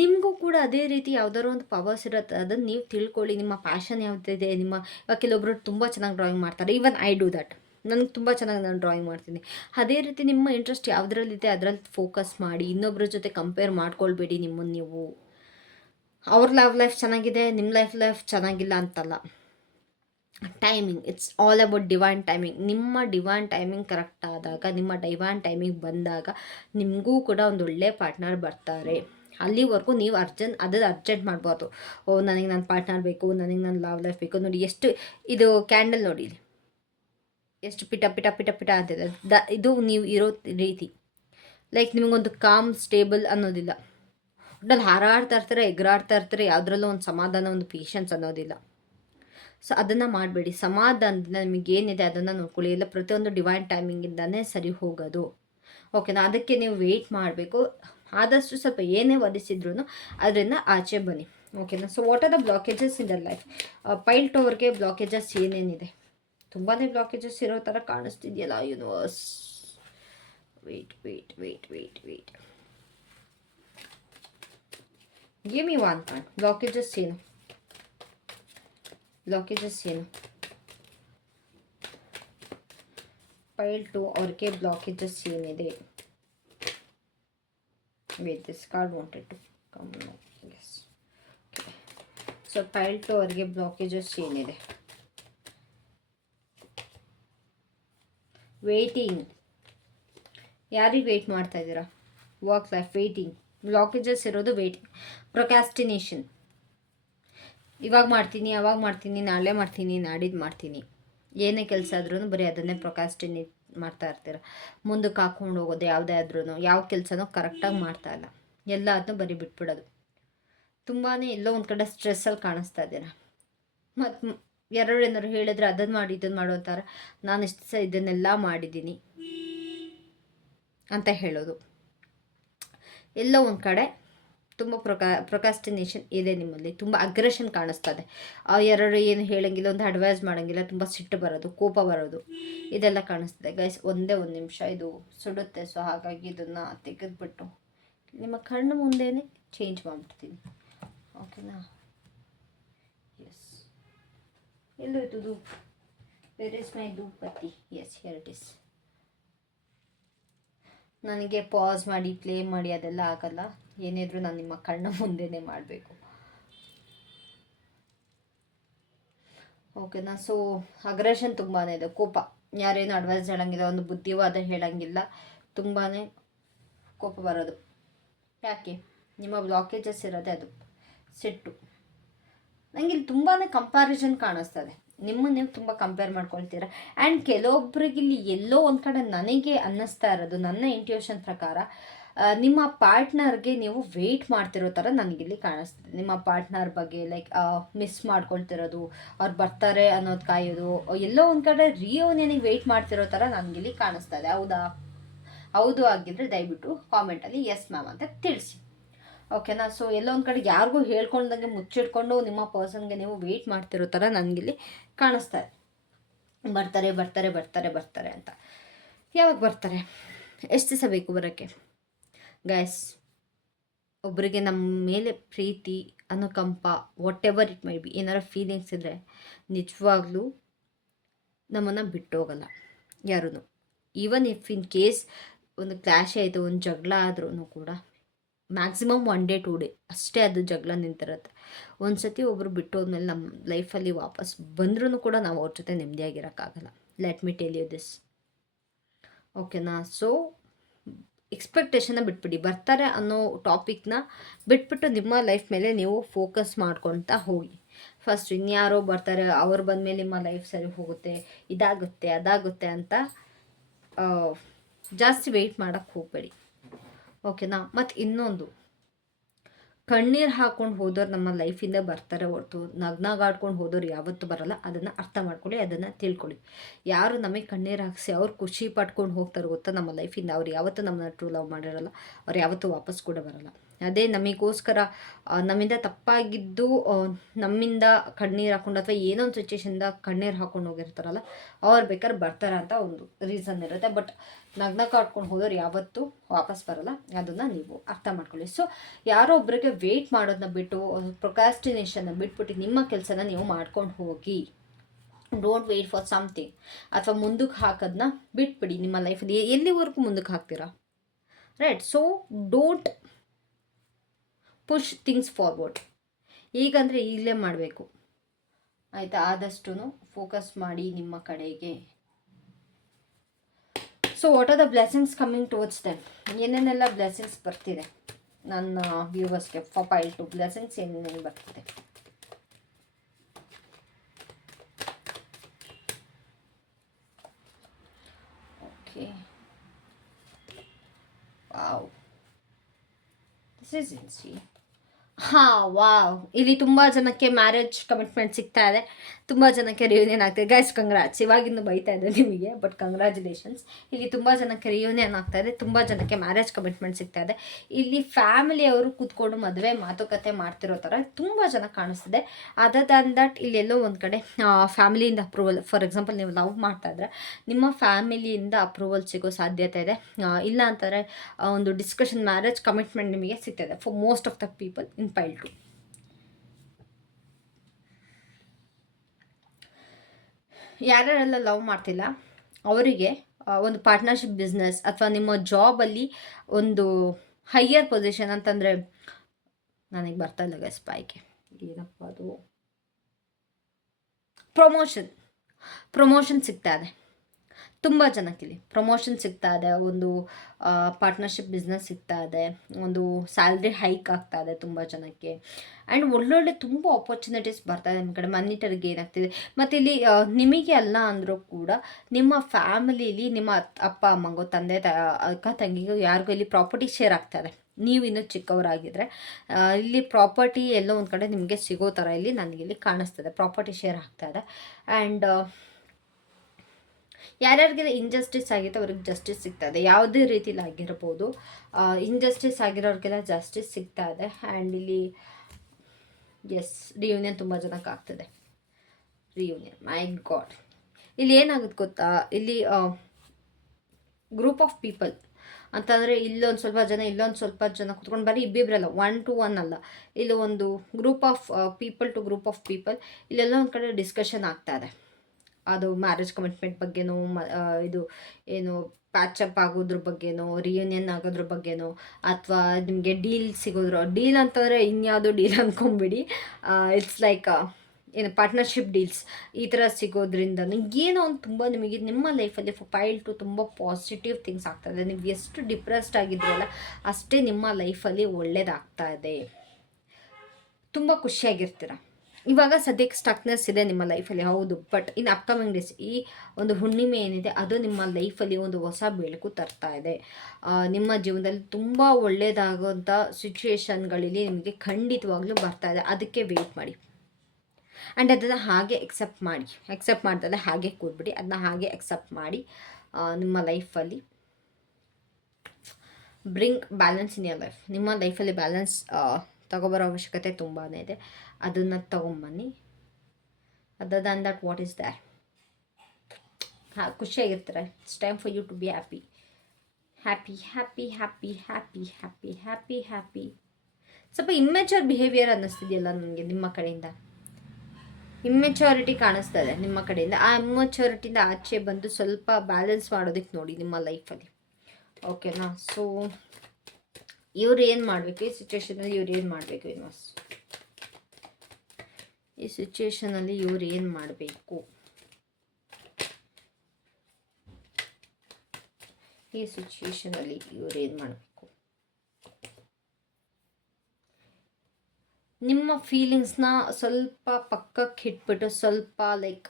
ನಿಮಗೂ ಕೂಡ ಅದೇ ರೀತಿ ಯಾವ್ದಾದ್ರು ಒಂದು ಪವರ್ಸ್ ಇರುತ್ತೆ, ಅದನ್ನು ನೀವು ತಿಳ್ಕೊಳ್ಳಿ. ನಿಮ್ಮ ಪ್ಯಾಷನ್ ಯಾವುದಿದೆ, ಇವಾಗ ಕೆಲವೊಬ್ರು ತುಂಬ ಚೆನ್ನಾಗಿ ಡ್ರಾಯಿಂಗ್ ಮಾಡ್ತಾರೆ. Even I do that. ನನಗೆ ತುಂಬ ಚೆನ್ನಾಗಿ ನಾನು ಡ್ರಾಯಿಂಗ್ ಮಾಡ್ತೀನಿ. ಅದೇ ರೀತಿ ನಿಮ್ಮ ಇಂಟ್ರೆಸ್ಟ್ ಯಾವುದ್ರಲ್ಲಿದೆ ಅದರಲ್ಲಿ ಫೋಕಸ್ ಮಾಡಿ. ಇನ್ನೊಬ್ಬರ ಜೊತೆ ಕಂಪೇರ್ ಮಾಡ್ಕೊಳ್ಬೇಡಿ ನಿಮ್ಮನ್ನು ನೀವು. ಅವ್ರ ಲೈಫ್ ಚೆನ್ನಾಗಿದೆ, ನಿಮ್ಮ ಲೈಫ್ ಚೆನ್ನಾಗಿಲ್ಲ ಅಂತಲ್ಲ. Timing, it's all about divine timing. ನಿಮ್ಮ ಡಿವೈನ್ ಟೈಮಿಂಗ್ ಕರೆಕ್ಟ್ ಆದಾಗ, ನಿಮ್ಮ ಡಿವೈನ್ ಟೈಮಿಂಗ್ ಬಂದಾಗ ನಿಮಗೂ ಕೂಡ ಒಂದು ಒಳ್ಳೆ ಪಾರ್ಟ್ನರ್ ಬರ್ತಾರೆ. ಅಲ್ಲಿವರೆಗೂ ನೀವು ಅರ್ಜೆಂಟ್ ಮಾಡಬಾರ್ದು. ನನಗೆ ನನ್ನ ಪಾರ್ಟ್ನರ್ ಬೇಕು, ನನಗೆ ನನ್ನ ಲೈಫ್ ಬೇಕು. ನೋಡಿ ಎಷ್ಟು ಇದು ಕ್ಯಾಂಡಲ್ ನೋಡಿ, ಎಷ್ಟು ಪಿಟ ಪಿಟ ಪಿಟ ಪಿಟ ಅಂತಿದೆ. ಇದು ನೀವು ಇರೋ ರೀತಿ. ಲೈಕ್ ನಿಮಗೊಂದು ಕಾಮ್ ಸ್ಟೇಬಲ್ ಅನ್ನೋದಿಲ್ಲ. ಒಟ್ಟಲ್ಲಿ ಹಾರಾಡ್ತಾ ಇರ್ತಾರೆ, ಎಗರಾಡ್ತಾ ಇರ್ತಾರೆ, ಯಾವುದ್ರಲ್ಲೂ ಒಂದು ಸಮಾಧಾನ, ಒಂದು ಪೇಷನ್ಸ್ ಅನ್ನೋದಿಲ್ಲ. ಸೊ ಅದನ್ನು ಮಾಡಬೇಡಿ. ಸಮಾಧಾನದಿಂದ ನಿಮಗೇನಿದೆ ಅದನ್ನು ನೋಡ್ಕೊಳ್ಳಿ. ಎಲ್ಲ ಪ್ರತಿಯೊಂದು ಡಿವೈನ್ ಟೈಮಿಂಗಿಂದನೇ ಸರಿ ಹೋಗೋದು. ಓಕೆನಾ? ಅದಕ್ಕೆ ನೀವು ವೆಯ್ಟ್ ಮಾಡಬೇಕು. ಆದಷ್ಟು ಸ್ವಲ್ಪ ಏನೇ ಒದಿಸಿದ್ರು ಅದರಿಂದ ಆಚೆ ಬನ್ನಿ. ಓಕೆನಾ. So what are the blockages in the life? Pile two ಅವ್ರಿಗೆ ಬ್ಲಾಕೇಜಸ್ ಏನೇನಿದೆ? ತುಂಬಾ ಬ್ಲಾಕೇಜಸ್ ಇರೋ ಥರ ಕಾಣಿಸ್ತಿದೆಯಲ್ಲ universe. Wait wait wait wait wait, give me one point. Blockages ಏನು? ಬ್ಲಾಕೇಜಸ್ ಏನು? ಪೈಲ್ ಟು ಅವ್ರಿಗೆ ಬ್ಲಾಕೇಜಸ್ ಏನಿದೆ? Wait, this card wanted to come now. Yes. So pile two ಅವ್ರಿಗೆ ಬ್ಲಾಕೇಜಸ್ ಏನಿದೆ? ವೇಟಿಂಗ್. ಯಾರಿಗೆ ವೆಯ್ಟ್ ಮಾಡ್ತಾ ಇದ್ದೀರಾ? Work life waiting. ಬ್ಲಾಕೇಜಸ್ ಇರೋದು ವೆಯ್ಟಿಂಗ್. ಪ್ರೊಕ್ಯಾಸ್ಟಿನೇಷನ್. ಇವಾಗ ಮಾಡ್ತೀನಿ, ಅವಾಗ ಮಾಡ್ತೀನಿ, ನಾಳೆ ಮಾಡ್ತೀನಿ, ನಾಡಿದ್ದು ಮಾಡ್ತೀನಿ. ಏನೇ ಕೆಲಸ ಆದ್ರೂ ಬರೀ ಅದನ್ನೇ ಪ್ರೊಕ್ಯಾಸ್ಟಿನೇಟ್ ಮಾಡ್ತಾ ಇರ್ತೀರ. ಮುಂದಕ್ಕೆ ಹಾಕ್ಕೊಂಡು ಹೋಗೋದು ಯಾವುದೇ ಆದ್ರೂ, ಯಾವ ಕೆಲಸನೂ ಕರೆಕ್ಟಾಗಿ ಮಾಡ್ತಾ ಇಲ್ಲ, ಎಲ್ಲ ಅದನ್ನು ಬರೀ ಬಿಟ್ಬಿಡೋದು. ತುಂಬಾ ಎಲ್ಲೋ ಒಂದು ಕಡೆ ಸ್ಟ್ರೆಸ್ಸಲ್ಲಿ ಕಾಣಿಸ್ತಾ ಇದ್ದೀರ. ಮತ್ತು ಏನಾದ್ರು ಹೇಳಿದ್ರೆ ಅದನ್ನು ಮಾಡಿ ಇದನ್ನು ಮಾಡೋ ಅಂತಾರೆ. ನಾನು ಇಷ್ಟು ದಿವಸ ಇದನ್ನೆಲ್ಲ ಮಾಡಿದ್ದೀನಿ ಅಂತ ಹೇಳೋದು. ಎಲ್ಲೋ ಒಂದು ಕಡೆ ತುಂಬ ಪ್ರೊಕಾಸ್ಟಿನೇಷನ್ ಇದೆ ನಿಮ್ಮಲ್ಲಿ. ತುಂಬ ಅಗ್ರೆಷನ್ ಕಾಣಿಸ್ತದೆ. ಎರಡು ಏನು ಹೇಳೋಂಗಿಲ್ಲ, ಒಂದು ಅಡ್ವೈಸ್ ಮಾಡೋಂಗಿಲ್ಲ, ತುಂಬ ಸಿಟ್ಟು ಬರೋದು, ಕೋಪ ಬರೋದು, ಇದೆಲ್ಲ ಕಾಣಿಸ್ತದೆ ಗೈಸ್. ಒಂದೇ ಒಂದು ನಿಮಿಷ, ಇದು ಸುಡುತ್ತೆ. ಸೊ ಹಾಗಾಗಿ ಇದನ್ನು ತೆಗೆದುಬಿಟ್ಟು ನಿಮ್ಮ ಕಣ್ಣು ಮುಂದೆನೇ ಚೇಂಜ್ ಮಾಡಿಬಿಡ್ತೀನಿ. ಓಕೆನಾ? ಎಸ್. ಎಲ್ಲೋ ಇದು ಧೂಪ್? Where is my dhoop batti? Yes, here it is. ನನಗೆ ಪಾಸ್ ಮಾಡಿ ಪ್ಲೇ ಮಾಡಿ ಅದೆಲ್ಲ ಆಗಲ್ಲ. ಏನಿದ್ರು ನಾನು ನಿಮ್ಮ ಕಣ್ಣ ಮುಂದೆನೇ ಮಾಡಬೇಕು. ಓಕೆನಾ? ಸೊ ಅಗ್ರೆಷನ್ ತುಂಬಾ ಇದೆ, ಕೋಪ. ಯಾರೇನು ಅಡ್ವೈಸ್ ಹೇಳೋಂಗಿಲ್ಲ, ಒಂದು ಬುದ್ಧಿವಾದ ಹೇಳೋಂಗಿಲ್ಲ, ತುಂಬಾ ಕೋಪ ಬರೋದು. ಯಾಕೆ? ನಿಮ್ಮ ಬ್ಲಾಕೇಜಸ್ ಇರೋದೇ ಅದು, ಸಿಟ್ಟು. ನನಗೆ ಇಲ್ಲಿ ತುಂಬಾ ಕಂಪ್ಯಾರಿಸನ್ ಕಾಣಿಸ್ತದೆ. ನಿಮ್ಮನ್ನು ನೀವು ತುಂಬ ಕಂಪೇರ್ ಮಾಡ್ಕೊಳ್ತೀರ. ಆ್ಯಂಡ್ ಕೆಲವೊಬ್ರಿಗೆ ಇಲ್ಲಿ ಎಲ್ಲೋ ಒಂದು ಕಡೆ ನನಗೆ ಅನ್ನಿಸ್ತಾ ಇರೋದು, ನನ್ನ ಇಂಟ್ಯೂಷನ್ ಪ್ರಕಾರ, ನಿಮ್ಮ ಪಾರ್ಟ್ನರ್ಗೆ ನೀವು ವೆಯ್ಟ್ ಮಾಡ್ತಿರೋ ಥರ ನನಗಿಲ್ಲಿ ಕಾಣಿಸ್ತದೆ. ನಿಮ್ಮ ಪಾರ್ಟ್ನರ್ ಬಗ್ಗೆ ಲೈಕ್ ಮಿಸ್ ಮಾಡ್ಕೊಳ್ತಿರೋದು, ಅವ್ರು ಬರ್ತಾರೆ ಅನ್ನೋದು ಕಾಯೋದು, ಎಲ್ಲೋ ಒಂದು ಕಡೆ ರಿಯೂನಿಯನಿಗೆ ವೆಯ್ಟ್ ಮಾಡ್ತಿರೋ ಥರ ನನಗಿಲ್ಲಿ ಕಾಣಿಸ್ತಾ ಇದೆ. ಹೌದಾ? ಹೌದು ಆಗಿದ್ದರೆ ದಯವಿಟ್ಟು ಕಾಮೆಂಟಲ್ಲಿ ಎಸ್ ಮ್ಯಾಮ್ ಅಂತ ತಿಳಿಸಿ. ಓಕೆನಾ? ಸೊ ಎಲ್ಲೋ ಒಂದು ಕಡೆ ಯಾರಿಗೂ ಹೇಳ್ಕೊಂಡಂಗೆ ಮುಚ್ಚಿಟ್ಕೊಂಡು ನಿಮ್ಮ ಪರ್ಸನ್ಗೆ ನೀವು ವೆಯ್ಟ್ ಮಾಡ್ತಿರೋ ಥರ ನನಗಿಲ್ಲಿ ಕಾಣಿಸ್ತಾ ಇದೆ. ಬರ್ತಾರೆ ಬರ್ತಾರೆ ಬರ್ತಾರೆ ಬರ್ತಾರೆ ಅಂತ. ಯಾವಾಗ ಬರ್ತಾರೆ? ಎಷ್ಟು ದಿವಸ ಬೇಕು ಬರೋಕ್ಕೆ? ಗೈಸ್, ಒಬ್ಬರಿಗೆ ನಮ್ಮ ಮೇಲೆ ಪ್ರೀತಿ, ಅನುಕಂಪ, what ever it my B, ಏನಾರ ಫೀಲಿಂಗ್ಸ್ ಇದ್ದರೆ ನಿಜವಾಗ್ಲೂ ನಮ್ಮನ್ನು ಬಿಟ್ಟೋಗಲ್ಲ ಯಾರೂ. ಈವನ್ ಇಫ್ ಇನ್ ಕೇಸ್ ಒಂದು ಕ್ಲಾಶ್ ಆಯಿತು, ಒಂದು ಜಗಳ ಆದ್ರೂ ಕೂಡ ಮ್ಯಾಕ್ಸಿಮಮ್ 1 day 2 day ಅಷ್ಟೇ ಅದು ಜಗಳ ನಿಂತಿರುತ್ತೆ. ಒಂದು ಸತಿ ಒಬ್ಬರು ಬಿಟ್ಟು ಹೋದ್ಮೇಲೆ ನಮ್ಮ ಲೈಫಲ್ಲಿ ವಾಪಸ್ ಬಂದ್ರೂ ಕೂಡ ನಾವು ಅವ್ರ ಜೊತೆ ನೆಮ್ಮದಿಯಾಗಿರೋಕ್ಕಾಗಲ್ಲ. Let me tell you this. ಓಕೆನಾ? ಸೊ ಎಕ್ಸ್ಪೆಕ್ಟೇಷನ್ನ ಬಿಟ್ಬಿಡಿ. ಬರ್ತಾರೆ ಅನ್ನೋ ಟಾಪಿಕ್ನ ಬಿಟ್ಬಿಟ್ಟು ನಿಮ್ಮ ಲೈಫ್ ಮೇಲೆ ನೀವು ಫೋಕಸ್ ಮಾಡ್ಕೊತಾ ಹೋಗಿ. ಫಸ್ಟ್ ಇನ್ಯಾರೋ ಬರ್ತಾರೆ, ಅವ್ರು ಬಂದಮೇಲೆ ನಿಮ್ಮ ಲೈಫ್ ಸರಿ ಹೋಗುತ್ತೆ, ಇದಾಗುತ್ತೆ ಅದಾಗುತ್ತೆ ಅಂತ ಜಾಸ್ತಿ ವೆಯ್ಟ್ ಮಾಡೋಕ್ಕೆ ಹೋಗಬೇಡಿ. ಓಕೆನಾ? ಮತ್ತು ಇನ್ನೊಂದು, ಕಣ್ಣೀರು ಹಾಕ್ಕೊಂಡು ಹೋದವ್ರು ನಮ್ಮ ಲೈಫಿಂದ ಬರ್ತಾರೆ ಹೊರತು ನಗ್ನಾಗಾಡ್ಕೊಂಡು ಹೋದವ್ರು ಯಾವತ್ತೂ ಬರಲ್ಲ. ಅದನ್ನು ಅರ್ಥ ಮಾಡ್ಕೊಳ್ಳಿ, ಅದನ್ನು ತಿಳ್ಕೊಳ್ಳಿ. ಯಾರು ನಮಗೆ ಕಣ್ಣೀರು ಹಾಕಿಸಿ ಅವ್ರು ಖುಷಿ ಪಟ್ಕೊಂಡು ಹೋಗ್ತಾರೆ ಗೊತ್ತಾ ನಮ್ಮ ಲೈಫಿಂದ, ಅವ್ರು ಯಾವತ್ತೂ ನಮ್ಮನ್ನ ಟ್ರೂ ಲವ್ ಮಾಡಿರಲ್ಲ, ಅವ್ರು ಯಾವತ್ತೂ ವಾಪಸ್ ಕೂಡ ಬರಲ್ಲ. ಅದೇ ನಮಗೋಸ್ಕರ ನಮ್ಮಿಂದ ತಪ್ಪಾಗಿದ್ದು ನಮ್ಮಿಂದ ಕಣ್ಣೀರು ಹಾಕ್ಕೊಂಡು ಅಥವಾ ಏನೋ ಒಂದು ಸಿಚುವೇಶನ್ದ ಕಣ್ಣೀರು ಹಾಕ್ಕೊಂಡು ಹೋಗಿರ್ತಾರಲ್ಲ, ಅವ್ರು ಬೇಕಾದ್ರೆ ಬರ್ತಾರೆ ಅಂತ ಒಂದು ರೀಸನ್ ಇರುತ್ತೆ. ಬಟ್ ನಗ್ನಕ್ಕೆ ಆಡ್ಕೊಂಡು ಹೋದವ್ರು ಯಾವತ್ತೂ ವಾಪಸ್ ಬರಲ್ಲ. ಅದನ್ನು ನೀವು ಅರ್ಥ ಮಾಡ್ಕೊಳ್ಳಿ. ಸೊ ಯಾರೋ ಒಬ್ಬರಿಗೆ ವೆಯ್ಟ್ ಮಾಡೋದನ್ನ ಬಿಟ್ಟು, ಪ್ರೊಕ್ಯಾಸ್ಟಿನೇಷನ್ನ ಬಿಟ್ಬಿಟ್ಟು ನಿಮ್ಮ ಕೆಲಸನ ನೀವು ಮಾಡ್ಕೊಂಡು ಹೋಗಿ. Don't wait for something. ಅಥವಾ ಮುಂದಕ್ಕೆ ಹಾಕೋದನ್ನ ಬಿಟ್ಬಿಡಿ. ನಿಮ್ಮ ಲೈಫಲ್ಲಿ ಎಲ್ಲಿವರೆಗೂ ಮುಂದಕ್ಕೆ ಹಾಕ್ತೀರಾ? Right? So don't push things forward. ಈಗಂದರೆ ಈಗಲೇ ಮಾಡಬೇಕು, ಆಯಿತಾ? ಆದಷ್ಟು ಫೋಕಸ್ ಮಾಡಿ ನಿಮ್ಮ ಕಡೆಗೆ. So what are the blessings coming towards them? ಏನೇನೆಲ್ಲ ಬ್ಲೆಸ್ಸಿಂಗ್ಸ್ ಬರ್ತಿದೆ ನನ್ನ ವ್ಯೂವರ್ಸ್ಗೆ? ಫೈಲ್ ಟು ಬ್ಲೆಸ್ಸಿಂಗ್ಸ್ ಏನೇನು ಬರ್ತಿದೆ? ಓಕೆ, ವಾವ್, ದಿಸ್ ಈಸ್ ಇನ್ಸಿ. ಹಾಂ, ವಾವ್! ಇಲ್ಲಿ ತುಂಬ ಜನಕ್ಕೆ ಮ್ಯಾರೇಜ್ ಕಮಿಟ್ಮೆಂಟ್ ಸಿಗ್ತಾ ಇದೆ. ತುಂಬ ಜನಕ್ಕೆ ರಿಯೂನಿಯನ್ ಆಗ್ತಿದೆ. Guys congrats. ಇವಾಗಿಂದ ಬೈತಾ ಇದೆ ನಿಮಗೆ, ಬಟ್ ಕಂಗ್ರ್ಯಾಚುಲೇಷನ್ಸ್. ಇಲ್ಲಿ ತುಂಬ ಜನಕ್ಕೆ ರಿಯೂನಿಯನ್ ಆಗ್ತಾ ಇದೆ. ತುಂಬ ಜನಕ್ಕೆ ಮ್ಯಾರೇಜ್ ಕಮಿಟ್ಮೆಂಟ್ ಸಿಗ್ತಾ ಇದೆ. ಇಲ್ಲಿ ಫ್ಯಾಮಿಲಿಯವರು ಕೂತ್ಕೊಂಡು ಮದುವೆ ಮಾತುಕತೆ ಮಾಡ್ತಿರೋ ಥರ ತುಂಬ ಜನ ಕಾಣಿಸ್ತಿದೆ. ಅದರ್ ದ್ಯಾನ್ ದಟ್ ಇಲ್ಲೆಲ್ಲೋ ಒಂದು ಕಡೆ ಫ್ಯಾಮಿಲಿಯಿಂದ ಅಪ್ರೂವಲ್, ಫಾರ್ ಎಕ್ಸಾಂಪಲ್ ನೀವು ಲವ್ ಮಾಡ್ತಾ ಇದ್ರೆ ನಿಮ್ಮ ಫ್ಯಾಮಿಲಿಯಿಂದ ಅಪ್ರೂವಲ್ ಸಿಗೋ ಸಾಧ್ಯತೆ ಇದೆ. ಇಲ್ಲ ಅಂತಾರೆ ಒಂದು ಡಿಸ್ಕಷನ್, ಮ್ಯಾರೇಜ್ ಕಮಿಟ್ಮೆಂಟ್ ನಿಮಗೆ ಸಿಗ್ತದೆ for most of the people in pile 2. ಯಾರ್ಯಾರೆಲ್ಲ ಲವ್ ಮಾಡ್ತಿಲ್ಲ ಅವರಿಗೆ ಒಂದು ಪಾರ್ಟ್ನರ್ಶಿಪ್ ಬಿಸ್ನೆಸ್ ಅಥವಾ ನಿಮ್ಮ ಜಾಬಲ್ಲಿ ಒಂದು ಹೈಯರ್ ಪೊಸಿಷನ್ ಅಂತಂದರೆ, ನನಗೆ ಬರ್ತಾ ಇಲ್ಲ ಗೈಸ್ ಬಾಯ್ಗೆ, ಏನಪ್ಪ ಅದು, ಪ್ರಮೋಷನ್ ಸಿಗ್ತಾ ಇದೆ ತುಂಬ ಜನಕ್ಕಿಲ್ಲಿ. ಪ್ರಮೋಷನ್ ಸಿಗ್ತಾ ಇದೆ, ಒಂದು ಪಾರ್ಟ್ನರ್ಶಿಪ್ ಬಿಸ್ನೆಸ್ ಸಿಗ್ತಾ ಇದೆ, ಒಂದು ಸ್ಯಾಲ್ರಿ ಹೈಕ್ ಆಗ್ತಾ ಇದೆ ತುಂಬ ಜನಕ್ಕೆ. ಆ್ಯಂಡ್ ಒಳ್ಳೊಳ್ಳೆ ತುಂಬ ಆಪರ್ಚುನಿಟೀಸ್ ಬರ್ತಾ ಇದೆ ನಿಮ್ಮ ಕಡೆ. ಮಾನಿಟರಿಗೆ ಏನಾಗ್ತಿದೆ, ಮತ್ತು ಇಲ್ಲಿ ನಿಮಗೆ ಅಲ್ಲ ಅಂದರೂ ಕೂಡ ನಿಮ್ಮ ಫ್ಯಾಮಿಲೀಲಿ ನಿಮ್ಮ ಅಪ್ಪ ಅಮ್ಮಂಗೋ, ತಂದೆ ಅಕ್ಕ ತಂಗಿಗೋ ಯಾರಿಗೋ ಇಲ್ಲಿ ಪ್ರಾಪರ್ಟಿ ಶೇರ್ ಆಗ್ತಾರೆ. ನೀವು ಇನ್ನೂ ಚಿಕ್ಕವರಾಗಿದ್ದರೆ ಇಲ್ಲಿ ಪ್ರಾಪರ್ಟಿ ಎಲ್ಲೋ ಒಂದು ಕಡೆ ನಿಮಗೆ ಸಿಗೋ ಥರ ಇಲ್ಲಿ ನನಗಿಲ್ಲಿ ಕಾಣಿಸ್ತದೆ. ಪ್ರಾಪರ್ಟಿ ಶೇರ್ ಆಗ್ತಾ ಇದೆ. ಆ್ಯಂಡ್ ಯಾರ್ಯಾರಿಗೆಲ್ಲ ಇಂಜಸ್ಟಿಸ್ ಆಗಿತ್ತು ಅವ್ರಿಗೆ ಜಸ್ಟಿಸ್ ಸಿಗ್ತಾ ಇದೆ, ಯಾವುದೇ ರೀತಿಲಿ ಆಗಿರ್ಬೋದು. ಇಂಜಸ್ಟಿಸ್ ಆಗಿರೋರಿಗೆಲ್ಲ ಜಸ್ಟಿಸ್ ಸಿಗ್ತಾ ಇದೆ. ಆ್ಯಂಡ್ ಇಲ್ಲಿ ಎಸ್, ರಿಯೂನಿಯನ್ ತುಂಬ ಜನಕ್ಕೆ ಆಗ್ತದೆ. ರಿಯೂನಿಯನ್, ಮೈ ಗಾಡ್. ಇಲ್ಲಿ ಏನಾಗುತ್ತೆ ಗೊತ್ತಾ, ಇಲ್ಲಿ ಗ್ರೂಪ್ ಆಫ್ ಪೀಪಲ್ ಅಂತಂದರೆ ಇಲ್ಲೊಂದು ಸ್ವಲ್ಪ ಜನ, ಇಲ್ಲೊಂದು ಸ್ವಲ್ಪ ಜನ ಕುತ್ಕೊಂಡು, ಬರೀ ಇಬ್ಬಿಬ್ರಲ್ಲ, 1 to 1 ಅಲ್ಲ, ಇಲ್ಲಿ ಒಂದು group of people to group of people ಇಲ್ಲೆಲ್ಲ ಒಂದು ಕಡೆ ಡಿಸ್ಕಷನ್ ಆಗ್ತಾ ಇದೆ. ಅದು ಮ್ಯಾರೇಜ್ ಕಮಿಟ್ಮೆಂಟ್ ಬಗ್ಗೆನೋ, ಇದು ಏನು ಪ್ಯಾಚಪ್ ಆಗೋದ್ರ ಬಗ್ಗೆನೋ, ರಿಯೂನಿಯನ್ ಆಗೋದ್ರ ಬಗ್ಗೆನೋ, ಅಥವಾ ನಿಮಗೆ ಡೀಲ್ ಸಿಗೋದ್ರು. ಡೀಲ್ ಅಂತಂದರೆ ಇನ್ಯಾವುದೋ ಡೀಲ್ ಅಂದ್ಕೊಂಬಿಡಿ, ಇಟ್ಸ್ ಲೈಕ್ ಏನು ಪಾರ್ಟ್ನರ್ಶಿಪ್ ಡೀಲ್ಸ್ ಈ ಥರ ಸಿಗೋದ್ರಿಂದ ಏನೋ ಒಂದು ತುಂಬ ನಿಮಗೆ ನಿಮ್ಮ ಲೈಫಲ್ಲಿ ಫೈಲ್ ಟು ತುಂಬ ಪಾಸಿಟಿವ್ ಥಿಂಗ್ಸ್ ಆಗ್ತಾಯಿದೆ. ನೀವು ಎಷ್ಟು ಡಿಪ್ರೆಸ್ಡ್ ಆಗಿದ್ರಲ್ಲ ಅಷ್ಟೇ ನಿಮ್ಮ ಲೈಫಲ್ಲಿ ಒಳ್ಳೇದಾಗ್ತಾ ಇದೆ. ತುಂಬ ಖುಷಿಯಾಗಿರ್ತೀರ. ಇವಾಗ ಸದ್ಯಕ್ಕೆ ಸ್ಟಕ್ನೆಸ್ ಇದೆ ನಿಮ್ಮ ಲೈಫಲ್ಲಿ, ಹೌದು. ಬಟ್ ಇನ್ ಅಪ್ಕಮಿಂಗ್ ಡೇಸ್ ಈ ಒಂದು ಹುಣ್ಣಿಮೆ ಏನಿದೆ ಅದು ನಿಮ್ಮ ಲೈಫಲ್ಲಿ ಒಂದು ಹೊಸ ಬೆಳಕು ತರ್ತಾ ಇದೆ. ನಿಮ್ಮ ಜೀವನದಲ್ಲಿ ತುಂಬ ಒಳ್ಳೆಯದಾಗುವಂಥ ಸಿಚುವೇಶನ್ಗಳಲ್ಲಿ ನಿಮಗೆ ಖಂಡಿತವಾಗ್ಲೂ ಬರ್ತಾ ಇದೆ. ಅದಕ್ಕೆ ವೆಯ್ಟ್ ಮಾಡಿ. ಆ್ಯಂಡ್ ಅದನ್ನು ಹಾಗೆ ಎಕ್ಸೆಪ್ಟ್ ಮಾಡ್ದಲ್ಲ ಹಾಗೆ ಕೂರ್ಬಿಡಿ. ಅದನ್ನ ಹಾಗೆ ಎಕ್ಸೆಪ್ಟ್ ಮಾಡಿ ನಿಮ್ಮ ಲೈಫಲ್ಲಿ bring balance in your life. ನಿಮ್ಮ ಲೈಫಲ್ಲಿ ಬ್ಯಾಲೆನ್ಸ್ ತಗೊಬರೋ ಅವಶ್ಯಕತೆ ತುಂಬಾ ಇದೆ. ಅದನ್ನು ತೊಗೊಂಬನ್ನಿ. Other than that what is that, ಖುಷಿಯಾಗಿರ್ತಾರೆ. It's time for you to be happy. Happy happy happy happy happy happy happy. ಸ್ವಲ್ಪ ಇಮ್ಮೆಚೂರ್ ಬಿಹೇವಿಯರ್ ಅನ್ನಿಸ್ತಿದೆಯಲ್ಲ ನನಗೆ ನಿಮ್ಮ ಕಡೆಯಿಂದ. ಇಮ್ಮೆಚೂರಿಟಿ ಕಾಣಿಸ್ತಾ ಇದೆ ನಿಮ್ಮ ಕಡೆಯಿಂದ. ಆ ಇಮ್ಮೆಚೂರಿಟಿಯಿಂದ ಆಚೆ ಬಂದು ಸ್ವಲ್ಪ ಬ್ಯಾಲೆನ್ಸ್ ಮಾಡೋದಕ್ಕೆ ನೋಡಿ ನಿಮ್ಮ ಲೈಫಲ್ಲಿ, ಓಕೆನಾ? ಸೊ ಇವ್ರು ಏನು ಮಾಡಬೇಕು ಈ ಸಿಚುವೇಶನಲ್ಲಿ? ಇವ್ರು ಏನು ಮಾಡಬೇಕು ಯೂನಿವರ್ಸ್? ಈ ಸಿಚುವೇಶನಲ್ಲಿ ಇವ್ರು ಏನು ಮಾಡಬೇಕು? ಈ ಸಿಚುವೇಶನಲ್ಲಿ ಇವ್ರು ಏನು ಮಾಡಬೇಕು? ನಿಮ್ಮ ಫೀಲಿಂಗ್ಸ್ನ ಸ್ವಲ್ಪ ಪಕ್ಕಕ್ಕೆ ಇಟ್ಬಿಟ್ಟು ಸ್ವಲ್ಪ ಲೈಕ್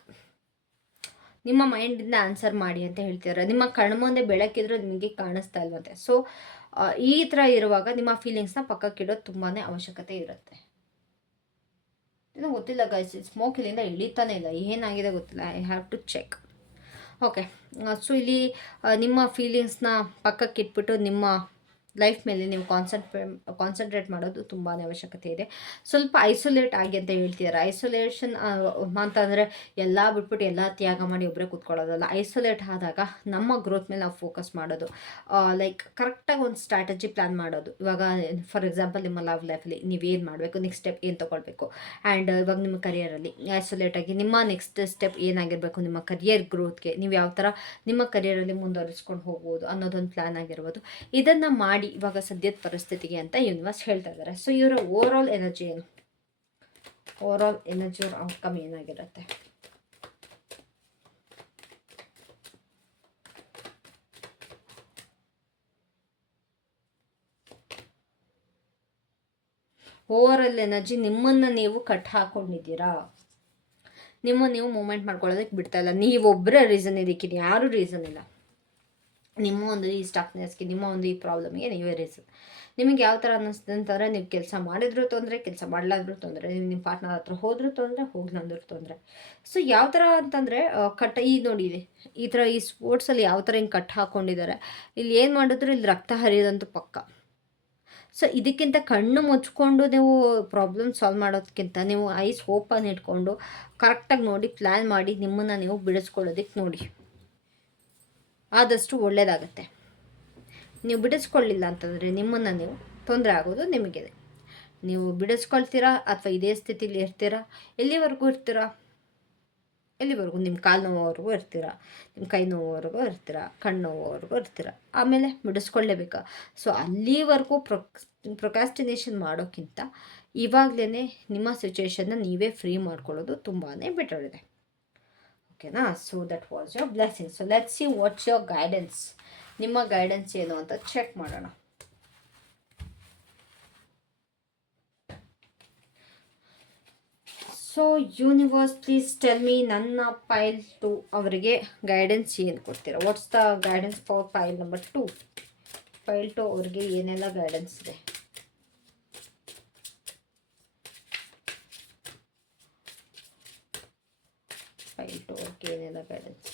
ನಿಮ್ಮ ಮೈಂಡಿಂದ ಆನ್ಸರ್ ಮಾಡಿ ಅಂತ ಹೇಳ್ತಿದ್ದಾರೆ. ನಿಮ್ಮ ಕಣ್ಮುಂದೆ ಬೆಳಕಿದ್ರೆ ನಿಮಗೆ ಕಾಣಿಸ್ತಾ ಇಲ್ವಂತೆ. ಸೊ ಈ ಥರ ಇರುವಾಗ ನಿಮ್ಮ ಫೀಲಿಂಗ್ಸ್ನ ಪಕ್ಕಕ್ಕಿಡೋದು ತುಂಬಾ ಅವಶ್ಯಕತೆ ಇರುತ್ತೆ. ಇದು ಗೊತ್ತಿಲ್ಲ ಗೈಸ್, ಸ್ಮೋಕ್ ಇಲ್ಲಿಂದ ಇಳಿತಾನೆ ಇಲ್ಲ, ಏನಾಗಿದೆ ಗೊತ್ತಿಲ್ಲ. I have to check. Okay, so ಇಲ್ಲಿ ನಿಮ್ಮ ಫೀಲಿಂಗ್ಸ್ನ ಪಕ್ಕಕ್ಕಿಟ್ಬಿಟ್ಟು ನಿಮ್ಮ ಲೈಫ್ ಮೇಲೆ ನೀವು ಕಾನ್ಸಂಟ್ರೇಟ್ ಮಾಡೋದು ತುಂಬಾ ಅವಶ್ಯಕತೆ ಇದೆ. ಸ್ವಲ್ಪ ಐಸೋಲೇಟ್ ಆಗಿ ಅಂತ ಹೇಳ್ತಿದ್ದಾರೆ. ಐಸೋಲೇಷನ್ ಅಂತಂದರೆ ಎಲ್ಲ ಬಿಟ್ಬಿಟ್ಟು ಎಲ್ಲ ತ್ಯಾಗ ಮಾಡಿ ಒಬ್ಬರೇ ಕೂತ್ಕೊಳ್ಳೋದಲ್ಲ. ಐಸೋಲೇಟ್ ಆದಾಗ ನಮ್ಮ ಗ್ರೋತ್ ಮೇಲೆ ನಾವು ಫೋಕಸ್ ಮಾಡೋದು, ಲೈಕ್ ಕರೆಕ್ಟಾಗಿ ಒಂದು ಸ್ಟ್ರಾಟಜಿ ಪ್ಲ್ಯಾನ್ ಮಾಡೋದು. ಇವಾಗ ಫಾರ್ ಎಕ್ಸಾಂಪಲ್ ನಿಮ್ಮ ಲವ್ ಲೈಫಲ್ಲಿ ನೀವೇನು ಮಾಡಬೇಕು, ನೆಕ್ಸ್ಟ್ ಸ್ಟೆಪ್ ಏನು ತೊಗೊಳ್ಬೇಕು. ಆ್ಯಂಡ್ ಇವಾಗ ನಿಮ್ಮ ಕರಿಯರಲ್ಲಿ ಐಸೋಲೇಟಾಗಿ ನಿಮ್ಮ ನೆಕ್ಸ್ಟ್ ಸ್ಟೆಪ್ ಏನಾಗಿರಬೇಕು, ನಿಮ್ಮ ಕರಿಯರ್ ಗ್ರೋತ್ಗೆ ನೀವು ಯಾವ ಥರ ನಿಮ್ಮ ಕರಿಯರಲ್ಲಿ ಮುಂದುವರಿಸ್ಕೊಂಡು ಹೋಗ್ಬೋದು ಅನ್ನೋದೊಂದು ಪ್ಲ್ಯಾನ್ ಆಗಿರ್ಬೋದು. ಇದನ್ನು ಮಾಡಿ ಇವಾಗ ಸದ್ಯದ ಪರಿಸ್ಥಿತಿಗೆ ಅಂತ ಯೂನಿವರ್ಸ್ ಹೇಳ್ತಾ ಇದ್ದಾರೆ. ಸೊ ಇವರ ಓವರ್ ಆಲ್ ಎನರ್ಜಿ ಏನು, ಓವರ್ ಆಲ್ ಎನರ್ಜಿ ಅವ್ರ ಔಟ್ಕಮ್ ಏನಾಗಿರುತ್ತೆ? ಓವರ್ ಆಲ್ ಎನರ್ಜಿ, ನಿಮ್ಮನ್ನು ನೀವು ಕಟ್ ಹಾಕೊಂಡಿದ್ದೀರಾ. ನೀವು ಮೂಮೆಂಟ್ ಮಾಡ್ಕೊಳ್ಳೋದಕ್ಕೆ ಬಿಡ್ತಾ ಇಲ್ಲ. ನೀವೊಬ್ಬರೇ ರೀಸನ್ ಇದಕ್ಕೆ, ಯಾರೂ ರೀಸನ್ ಇಲ್ಲ. ನಿಮ್ಮ ಒಂದು ಈ ಸ್ಟಕ್ನೆಸ್ಗೆ, ನಿಮ್ಮ ಒಂದು ಈ ಪ್ರಾಬ್ಲಮ್ಗೆ ನೀವೇ ರೀಸನ್. ನಿಮಗೆ ಯಾವ ಥರ ಅನ್ನಿಸ್ತದೆ ಅಂತಂದರೆ, ನೀವು ಕೆಲಸ ಮಾಡಿದ್ರೂ ತೊಂದರೆ, ಕೆಲಸ ಮಾಡಲಾದ್ರೂ ತೊಂದರೆ, ನೀವು ನಿಮ್ಮ ಪಾರ್ಟ್ನರ್ ಹತ್ರ ಹೋದ್ರೂ ತೊಂದರೆ, ಹೋಗ್ಲಂದ್ರೂ ತೊಂದರೆ. ಸೊ ಯಾವ ಥರ ಅಂತಂದರೆ ಈ ನೋಡಿ ಇದೆ ಈ ಥರ ಈ ಸ್ಪೋರ್ಟ್ಸಲ್ಲಿ ಯಾವ ಥರ ಹಿಂಗೆ ಕಟ್ ಹಾಕ್ಕೊಂಡಿದ್ದಾರೆ, ಇಲ್ಲಿ ಏನು ಮಾಡಿದ್ರು ಇಲ್ಲಿ ರಕ್ತ ಹರಿಯೋದಂತೂ ಪಕ್ಕ. ಸೊ ಇದಕ್ಕಿಂತ ಕಣ್ಣು ಮುಚ್ಕೊಂಡು ನೀವು ಪ್ರಾಬ್ಲಮ್ ಸಾಲ್ವ್ ಮಾಡೋದಕ್ಕಿಂತ ನೀವು ಐಸ್ ಓಪನ್ ಇಟ್ಕೊಂಡು ಕರೆಕ್ಟಾಗಿ ನೋಡಿ ಪ್ಲ್ಯಾನ್ ಮಾಡಿ ನಿಮ್ಮನ್ನು ನೀವು ಬಿಡಿಸ್ಕೊಳ್ಳೋದಕ್ಕೆ ನೋಡಿ, ಆದಷ್ಟು ಒಳ್ಳೆಯದಾಗತ್ತೆ. ನೀವು ಬಿಡಿಸ್ಕೊಳ್ಳಿಲ್ಲ ಅಂತಂದರೆ ನಿಮ್ಮನ್ನು ನೀವು ತೊಂದರೆ ಆಗೋದು ನಿಮಗಿದೆ. ನೀವು ಬಿಡಿಸ್ಕೊಳ್ತೀರಾ ಅಥವಾ ಇದೇ ಸ್ಥಿತಿಲಿ ಇರ್ತೀರಾ, ಎಲ್ಲಿವರೆಗೂ ಇರ್ತೀರಾ? ಎಲ್ಲಿವರೆಗೂ? ನಿಮ್ಮ ಕಾಲು ನೋವೋವರೆಗೂ ಇರ್ತೀರಾ, ನಿಮ್ಮ ಕೈ ನೋವೋವರೆಗೂ ಇರ್ತೀರಾ, ಕಣ್ಣು ನೋವೋವರೆಗೂ ಇರ್ತೀರಾ, ಆಮೇಲೆ ಬಿಡಿಸ್ಕೊಳ್ಳೇಬೇಕಾ? ಸೊ ಅಲ್ಲಿವರೆಗೂ ಪ್ರೊಕ್ರಾಸ್ಟಿನೇಷನ್ ಮಾಡೋಕ್ಕಿಂತ ಇವಾಗಲೇ ನಿಮ್ಮ ಸಿಚುವೇಶನ್ನ ನೀವೇ ಫ್ರೀ ಮಾಡ್ಕೊಳ್ಳೋದು ತುಂಬಾ ಬೆಟರ್ ಇದೆ. ಓಕೆನಾ? So that was your blessing. So let's see what's your guidance. ನಿಮ್ಮ ಗೈಡೆನ್ಸ್ ಏನು ಅಂತ ಚೆಕ್ ಮಾಡೋಣ. So universe please tell me, ನನ್ನ ಪೈಲ್ 2 ಅವರಿಗೆ ಗೈಡೆನ್ಸ್ ಏನು ಕೊಡ್ತೀರಾ? What's the guidance for ಪೈಲ್ number 2? ಪೈಲ್ 2 ಅವ್ರಿಗೆ ಏನೆಲ್ಲ ಗೈಡೆನ್ಸ್ ಇದೆ? ಪೈಲ್ 2 ಅವ್ರಿಗೆ ಏನೆಲ್ಲ ಗೈಡೆನ್ಸ್?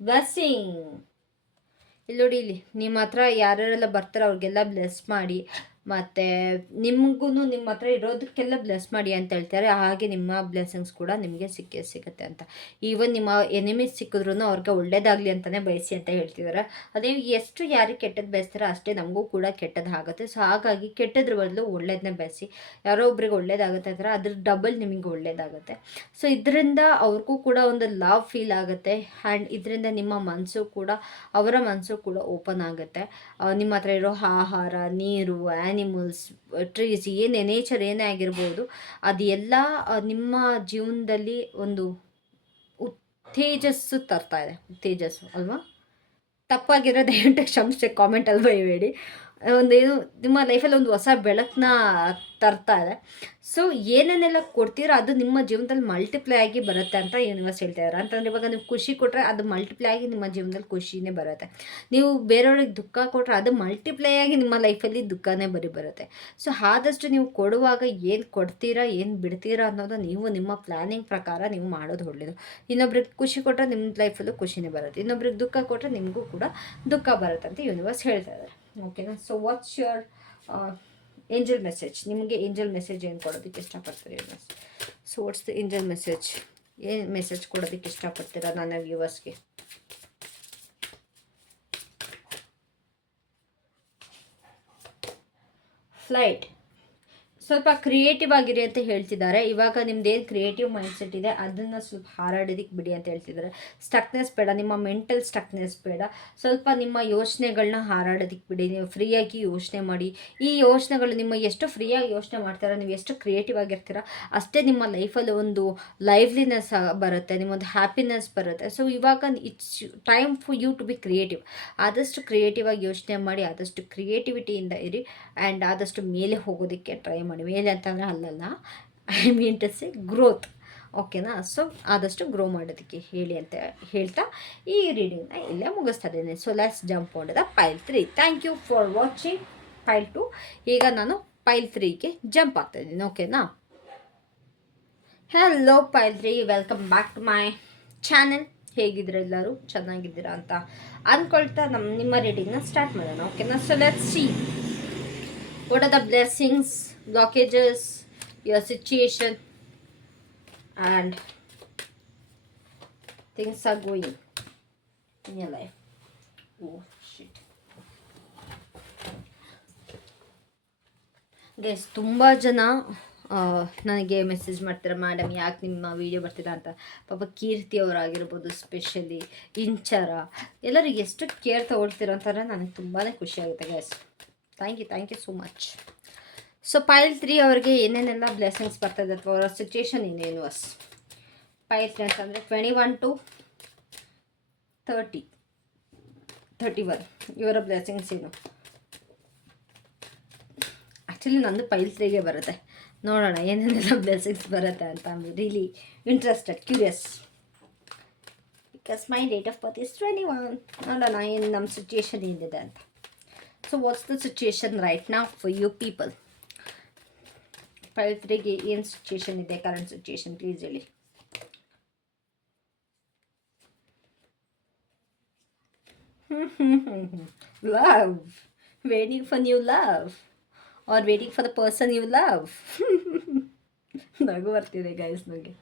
ಬ್ಲೆಸ್ಸಿಂಗ್. ಇಲ್ಲಿ ನೋಡಿ, ಇಲ್ಲಿ ನಿಮ್ಮ ಹತ್ರ ಯಾರ್ಯಾರೆಲ್ಲ ಬರ್ತಾರೋ ಅವ್ರಿಗೆಲ್ಲ ಬ್ಲೆಸ್ ಮಾಡಿ, ಮತ್ತು ನಿಮಗೂ ನಿಮ್ಮ ಹತ್ರ ಇರೋದಕ್ಕೆಲ್ಲ ಬ್ಲೆಸ್ ಮಾಡಿ ಅಂತ ಹೇಳ್ತಾರೆ. ಹಾಗೆ ನಿಮ್ಮ ಬ್ಲೆಸ್ಸಿಂಗ್ಸ್ ಕೂಡ ನಿಮಗೆ ಸಿಗುತ್ತೆ ಅಂತ. ಈವನ್ ನಿಮ್ಮ ಎನಿಮೀಸ್ ಸಿಕ್ಕಿದ್ರೂ ಅವ್ರಿಗೆ ಒಳ್ಳೇದಾಗಲಿ ಅಂತಲೇ ಬಯಸಿ ಅಂತ ಹೇಳ್ತಿದ್ದಾರೆ. ಅದೇ ಎಷ್ಟು ಯಾರಿಗೆ ಕೆಟ್ಟದ್ದು ಬಯಸ್ತಾರೋ ಅಷ್ಟೇ ನಮಗೂ ಕೂಡ ಕೆಟ್ಟದ್ದು ಆಗುತ್ತೆ. ಸೊ ಹಾಗಾಗಿ ಕೆಟ್ಟದ್ರ ಬದಲು ಒಳ್ಳೇದನ್ನೇ ಬಯಸಿ. ಯಾರೋ ಒಬ್ರಿಗೆ ಒಳ್ಳೇದಾಗುತ್ತೆ ಅಂದರೆ ಅದ್ರ ಡಬಲ್ ನಿಮಗೆ ಒಳ್ಳೇದಾಗುತ್ತೆ. ಸೊ ಇದರಿಂದ ಅವ್ರಿಗೂ ಕೂಡ ಒಂದು ಲವ್ ಫೀಲ್ ಆಗುತ್ತೆ. ಆ್ಯಂಡ್ ಇದರಿಂದ ನಿಮ್ಮ ಮನಸ್ಸು ಕೂಡ, ಅವರ ಮನಸ್ಸು ಕೂಡ ಓಪನ್ ಆಗುತ್ತೆ. ನಿಮ್ಮ ಹತ್ರ ಇರೋ ಆಹಾರ, ನೀರು, ಆ್ಯನಿಮಲ್ಸ್, ಟ್ರೀಸ್, ನೇಚರ್ ಏನೇ ಆಗಿರ್ಬೋದು, ಅದೆಲ್ಲ ನಿಮ್ಮ ಜೀವನದಲ್ಲಿ ಒಂದು ಉತ್ತೇಜಸ್ಸು ತರ್ತಾ ಇದೆ. ಉತ್ತೇಜಸ್ಸು ಅಲ್ವಾ? ತಪ್ಪಾಗಿರೋ ದಯವಿಟ್ಟು ಕ್ಷಮಿಸಿ, ಕಾಮೆಂಟಲ್ಲಿ ಬೈಬೇಡಿ. ಒಂದೇನು ನಿಮ್ಮ ಲೈಫಲ್ಲಿ ಒಂದು ಹೊಸ ಬೆಳಕನ್ನ ತರ್ತಾ ಇದೆ. ಸೊ ಏನೇನೆಲ್ಲ ಕೊಡ್ತೀರೋ ಅದು ನಿಮ್ಮ ಜೀವನದಲ್ಲಿ ಮಲ್ಟಿಪ್ಲೈ ಆಗಿ ಬರುತ್ತೆ ಅಂತ ಯೂನಿವರ್ಸ್ ಹೇಳ್ತಾ ಇದ್ದಾರೆ. ಅಂತಂದರೆ ಇವಾಗ ನೀವು ಖುಷಿ ಕೊಟ್ಟರೆ ಅದು ಮಲ್ಟಿಪ್ಲೈ ಆಗಿ ನಿಮ್ಮ ಜೀವನದಲ್ಲಿ ಖುಷಿನೇ ಬರುತ್ತೆ. ನೀವು ಬೇರೆಯವ್ರಿಗೆ ದುಃಖ ಕೊಟ್ಟರೆ ಅದು ಮಲ್ಟಿಪ್ಲೈ ಆಗಿ ನಿಮ್ಮ ಲೈಫಲ್ಲಿ ದುಃಖನೇ ಬರುತ್ತೆ. ಸೊ ಆದಷ್ಟು ನೀವು ಕೊಡುವಾಗ ಏನು ಕೊಡ್ತೀರಾ, ಏನು ಬಿಡ್ತೀರಾ ಅನ್ನೋದು ನೀವು ನಿಮ್ಮ ಪ್ಲ್ಯಾನಿಂಗ್ ಪ್ರಕಾರ ನೀವು ಮಾಡೋದು ಒಳ್ಳೆಯದು. ಇನ್ನೊಬ್ರಿಗೆ ಖುಷಿ ಕೊಟ್ಟರೆ ನಿಮ್ಮ ಲೈಫಲ್ಲೂ ಖುಷಿನೇ ಬರುತ್ತೆ, ಇನ್ನೊಬ್ರಿಗೆ ದುಃಖ ಕೊಟ್ಟರೆ ನಿಮಗೂ ಕೂಡ ದುಃಖ ಬರುತ್ತೆ ಅಂತ ಯೂನಿವರ್ಸ್ ಹೇಳ್ತಾ ಇದ್ದಾರೆ. ಓಕೆನಾ? So what's your angel message? ನಿಮಗೆ ಏಂಜಲ್ ಮೆಸೇಜ್ ಏನು ಕೊಡೋದಕ್ಕೆ ಇಷ್ಟಪಡ್ತೀರಿ universe? So what's the angel message? ಏನು ಮೆಸೇಜ್ ಕೊಡೋದಕ್ಕೆ ಇಷ್ಟಪಡ್ತೀರಾ ನನ್ನ ವ್ಯೂವರ್ಸ್ಗೆ? ಫ್ಲೈಟ್. ಸ್ವಲ್ಪ ಕ್ರಿಯೇಟಿವ್ ಆಗಿರಿ ಅಂತ ಹೇಳ್ತಿದ್ದಾರೆ. ಇವಾಗ ನಿಮ್ದೇನು ಕ್ರಿಯೇಟಿವ್ ಮೈಂಡ್ಸೆಟ್ ಇದೆ ಅದನ್ನು ಸ್ವಲ್ಪ ಹಾರಾಡೋದಕ್ಕೆ ಬಿಡಿ ಅಂತ ಹೇಳ್ತಿದ್ದಾರೆ. ಸ್ಟಕ್ನೆಸ್ ಬೇಡ, ನಿಮ್ಮ ಮೆಂಟಲ್ ಸ್ಟಕ್ನೆಸ್ ಬೇಡ. ಸ್ವಲ್ಪ ನಿಮ್ಮ ಯೋಚನೆಗಳನ್ನ ಹಾರಾಡೋದಕ್ಕೆ ಬಿಡಿ. ನೀವು ಫ್ರೀಯಾಗಿ ಯೋಚನೆ ಮಾಡಿ. ಈ ಯೋಚನೆಗಳು ನಿಮ್ಮ ಎಷ್ಟು ಫ್ರೀಯಾಗಿ ಯೋಚನೆ ಮಾಡ್ತೀರಾ, ನೀವು ಎಷ್ಟು ಕ್ರಿಯೇಟಿವ್ ಆಗಿರ್ತೀರ ಅಷ್ಟೇ ನಿಮ್ಮ ಲೈಫಲ್ಲಿ ಒಂದು ಲೈವ್ಲಿನೆಸ್ ಬರುತ್ತೆ, ನಿಮ್ಮೊಂದು ಹ್ಯಾಪಿನೆಸ್ ಬರುತ್ತೆ. ಸೊ ಇವಾಗ it's time for you to be creative. ಆದಷ್ಟು ಕ್ರಿಯೇಟಿವ್ ಆಗಿ ಯೋಚನೆ ಮಾಡಿ, ಆದಷ್ಟು ಕ್ರಿಯೇಟಿವಿಟಿಯಿಂದ ಇರಿ. ಆ್ಯಂಡ್ ಆದಷ್ಟು ಮೇಲೆ ಹೋಗೋದಕ್ಕೆ ಟ್ರೈ ಮಾಡಿ. ಮೇಲೆ ಅಂತಂದರೆ ಅಲ್ಲಲ್ಲ, I mean to say growth. ಓಕೆನಾ? ಸೊ ಆದಷ್ಟು ಗ್ರೋ ಮಾಡೋದಕ್ಕೆ ಹೇಳಿ ಅಂತ ಹೇಳ್ತಾ ಈ ರೀಡಿಂಗ್ನ ಇಲ್ಲೇ ಮುಗಿಸ್ತಾ ಇದ್ದೀನಿ. So let's jump on the pile 3. Thank you for watching pile 2. ಈಗ ನಾನು ಪೈಲ್ 3ಗೆ ಜಂಪ್ ಆಗ್ತಾ ಇದ್ದೀನಿ. ಓಕೆನಾ? Hello pile 3, welcome back to my channel. ಹೇಗಿದ್ದೀರಾ ಎಲ್ಲರೂ? ಚೆನ್ನಾಗಿದ್ದೀರಾ ಅಂತ ಅಂದ್ಕೊಳ್ತಾ ನಿಮ್ಮ ರೀಡಿಂಗ್ನ ಸ್ಟಾರ್ಟ್ ಮಾಡೋಣ. ಓಕೆನಾ? So let's see what are the blessings, blockages, your situation, and things are going in your life. Oh shit guys, ತುಂಬ ಜನ ನನಗೆ ಮೆಸೇಜ್ ಮಾಡ್ತಾರೆ, ಮೇಡಮ್ ಯಾಕೆ ನಿಮ್ಮ ವೀಡಿಯೋ ಬರ್ತೀರಾ ಅಂತ. ಪಾಪ ಕೀರ್ತಿ ಅವರಾಗಿರ್ಬೋದು, ಸ್ಪೆಷಲಿ ಇಂಚರ, ಎಲ್ಲರೂ ಎಷ್ಟು ಕೇರ್ ತೊಗೊಳ್ತೀರ ಅಂತಾರೆ ನನಗೆ ತುಂಬಾ ಖುಷಿ ಆಗುತ್ತೆ guys. Thank you so much. So pile 3 ಅವ್ರಿಗೆ ಏನೇನೆಲ್ಲ ಬ್ಲೆಸ್ಸಿಂಗ್ಸ್ ಬರ್ತದೆ ಅಥವಾ ಅವರ ಸಿಚುಯೇಷನ್ ಏನೇನು ವಾಸ್? ಪೈಲ್ 3 ಅಂತಂದರೆ 21 to 31 ಇವರ ಬ್ಲೆಸ್ಸಿಂಗ್ಸ್ ಏನು? ಆ್ಯಕ್ಚುಲಿ ನಂದು ಪೈಲ್ 3ಗೆ ಬರುತ್ತೆ. ನೋಡೋಣ ಏನೇನೆಲ್ಲ ಬ್ಲೆಸ್ಸಿಂಗ್ಸ್ ಬರುತ್ತೆ ಅಂತ. I am really interested, curious. Because my date of birth is 21. ನೋಡೋಣ ಏನು ನಮ್ಮ ಸಿಚುಯೇಷನ್ ಏನಿದೆ ಅಂತ. So what's the situation right now for you people? File 3ಗೆ ಏನು ಸಿಚುಯೇಷನ್ ಇದೆ, ಕರೆಂಟ್ ಸಿಚುಯೇಷನ್ ಪ್ಲೀಸ್ ಹೇಳಿ. Love. Waiting for new love. Or waiting for the person you love. ನಗು ಬರ್ತಿದೆ ಗೈಸ್ ನನಗೆ.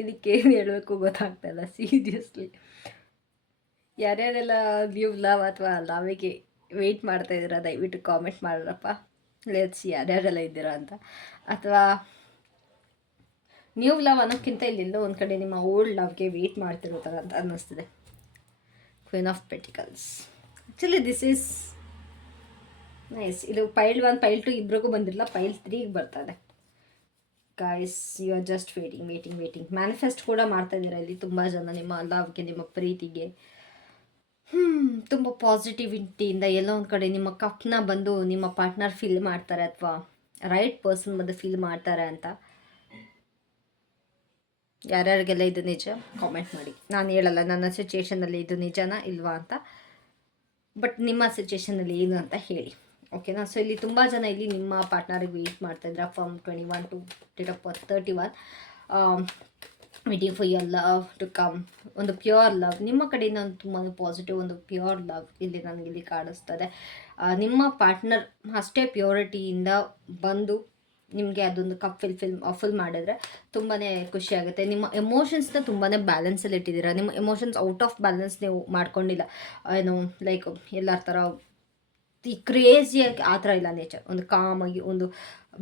ಇದಕ್ಕೇನು ಹೇಳಬೇಕು ಗೊತ್ತಾಗ್ತಾಯಿಲ್ಲ ಸೀರಿಯಸ್ಲಿ. ಯಾರ್ಯಾರೆಲ್ಲ ನ್ಯೂ ಲವ್ ಅಥವಾ ಲವಿಗೆ ವೆಯ್ಟ್ ಮಾಡ್ತಾಯಿದ್ದೀರಾ ದಯವಿಟ್ಟು ಕಾಮೆಂಟ್ ಮಾಡ್ರಪ್ಪ. ಲೆಟ್ಸ್ ಯಾರ್ಯಾರೆಲ್ಲ ಇದ್ದೀರಾ ಅಂತ. ಅಥವಾ ನ್ಯೂ ಲವ್ ಅನ್ನೋಕ್ಕಿಂತ ಇಲ್ಲೆಲ್ಲೋ ಒಂದು ಕಡೆ ನಿಮ್ಮ ಓಲ್ಡ್ ಲವ್ಗೆ ವೆಯ್ಟ್ ಮಾಡ್ತಿರೋ ಥರ ಅಂತ ಅನ್ನಿಸ್ತಿದೆ. Queen of pentacles. Actually this is nice. ಇದು ಫೈಲ್ 1 ಫೈಲ್ 2 ಇಬ್ಬರಿಗೂ ಬಂದಿರಲ್ಲ, ಫೈಲ್ 3ಗೆ ಬರ್ತದೆ. Guys you are just waiting. Manifest ಕೂಡ ಮಾಡ್ತಾ ಇದ್ದೀರಾ ಇಲ್ಲಿ ತುಂಬ ಜನ ನಿಮ್ಮ ಲವ್ಗೆ, ನಿಮ್ಮ ಪ್ರೀತಿಗೆ. ತುಂಬ ಪಾಸಿಟಿವಿಟಿಯಿಂದ ಎಲ್ಲೋ ಒಂದು ಕಡೆ ನಿಮ್ಮ ಕಪ್ನ ಬಂದು ನಿಮ್ಮ ಪಾರ್ಟ್ನರ್ ಫೀಲ್ ಮಾಡ್ತಾರೆ ಅಥವಾ ರೈಟ್ ಪರ್ಸನ್ ಬಂದು ಫೀಲ್ ಮಾಡ್ತಾರೆ ಅಂತ. ಯಾರ್ಯಾರಿಗೆಲ್ಲ ಇದು ನಿಜ ಕಾಮೆಂಟ್ ಮಾಡಿ. ನಾನು ಹೇಳಲ್ಲ ನನ್ನ ಸಿಚುಯೇಷನಲ್ಲಿ ಇದು ನಿಜನಾ ಇಲ್ವಾ ಅಂತ, ಬಟ್ ನಿಮ್ಮ ಸಿಚುಯೇಷನಲ್ಲಿ ಏನು ಅಂತ ಹೇಳಿ, ಓಕೆನಾ? ಸೊ ಇಲ್ಲಿ ತುಂಬ ಜನ ಇಲ್ಲಿ ನಿಮ್ಮ ಪಾರ್ಟ್ನರಿಗೆ ವೆಯ್ಟ್ ಮಾಡ್ತಾಯಿದ್ರೆ from 21 to date of birth 31. Waiting for your love to come. ಒಂದು ಪ್ಯೂರ್ ಲವ್ ನಿಮ್ಮ ಕಡೆಯಿಂದ ಒಂದು ತುಂಬಾ ಪಾಸಿಟಿವ್ ಒಂದು ಪ್ಯೂರ್ ಲವ್ ಇಲ್ಲಿ ನನಗಿಲ್ಲಿ ಕಾಣಿಸ್ತದೆ. ನಿಮ್ಮ ಪಾರ್ಟ್ನರ್ ಅಷ್ಟೇ ಪ್ಯೂರಿಟಿಯಿಂದ ಬಂದು ನಿಮಗೆ ಅದೊಂದು ಕಪ್ ಫುಲ್ ಮಾಡಿದ್ರೆ ತುಂಬಾ ಖುಷಿಯಾಗುತ್ತೆ. ನಿಮ್ಮ ಎಮೋಷನ್ಸ್ನ ತುಂಬಾ ಬ್ಯಾಲೆನ್ಸಲ್ಲಿ ಇಟ್ಟಿದ್ದೀರಾ. ನಿಮ್ಮ ಎಮೋಷನ್ಸ್ ಔಟ್ ಆಫ್ ಬ್ಯಾಲೆನ್ಸ್ ನೀವು ಮಾಡ್ಕೊಂಡಿಲ್ಲ. ಏನು ಲೈಕ್ ಎಲ್ಲರ ಥರ ಈ ಕ್ರೇಜಿಯಾಗಿ ಆ ಥರ ಇಲ್ಲ ನೇಚರ್. ಒಂದು ಕಾಮಾಗಿ ಒಂದು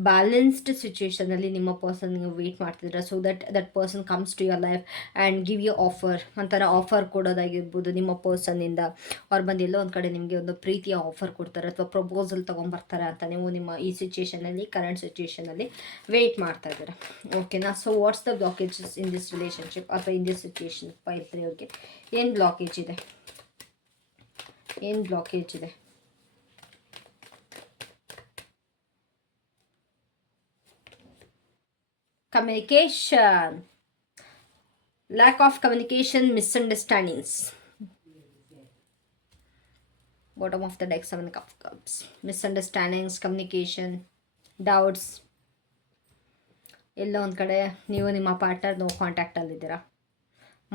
ಬ್ಯಾಲೆನ್ಸ್ಡ್ ಸಿಚುಯೇಷನಲ್ಲಿ ನಿಮ್ಮ ಪರ್ಸನ್ ನೀವು ವೆಯ್ಟ್ ಮಾಡ್ತಿದ್ದೀರಾ. So that person comes to your life and give you offer. ಒಂಥರ ಆಫರ್ ಕೊಡೋದಾಗಿರ್ಬೋದು ನಿಮ್ಮ ಪರ್ಸನ್ನಿಂದ. ಅವ್ರು ಬಂದು ಎಲ್ಲೋ ಒಂದು ಕಡೆ ನಿಮಗೆ ಒಂದು ಪ್ರೀತಿಯ ಆಫರ್ ಕೊಡ್ತಾರೆ ಅಥವಾ ಪ್ರಪೋಸಲ್ ತೊಗೊಂಬರ್ತಾರೆ ಅಂತ ನೀವು ನಿಮ್ಮ ಈ ಸಿಚುಯೇಷನಲ್ಲಿ, ಕರೆಂಟ್ ಸಿಚುಯೇಷನಲ್ಲಿ ವೆಯ್ಟ್ ಮಾಡ್ತಾ ಇದ್ದೀರಾ, ಓಕೆನಾ? So what's the blockages in this relationship ಅಥವಾ ಇನ್ ದಿಸ್ ಸಿಚುಯೇಷನ್? ಫೈಲ್ 3 ಅವ್ರಿಗೆ ಏನು ಬ್ಲಾಕೇಜ್ ಇದೆ? Communication, lack of communication, misunderstandings. Bottom of the deck, 7 of cups. Misunderstandings, communication, doubts. ಎಲ್ಲೋ ಒಂದು ಕಡೆ ನೀವು ನಿಮ್ಮ ಪಾರ್ಟ್ನರ್ ನೋ ಕಾಂಟ್ಯಾಕ್ಟಲ್ಲಿದ್ದೀರಾ.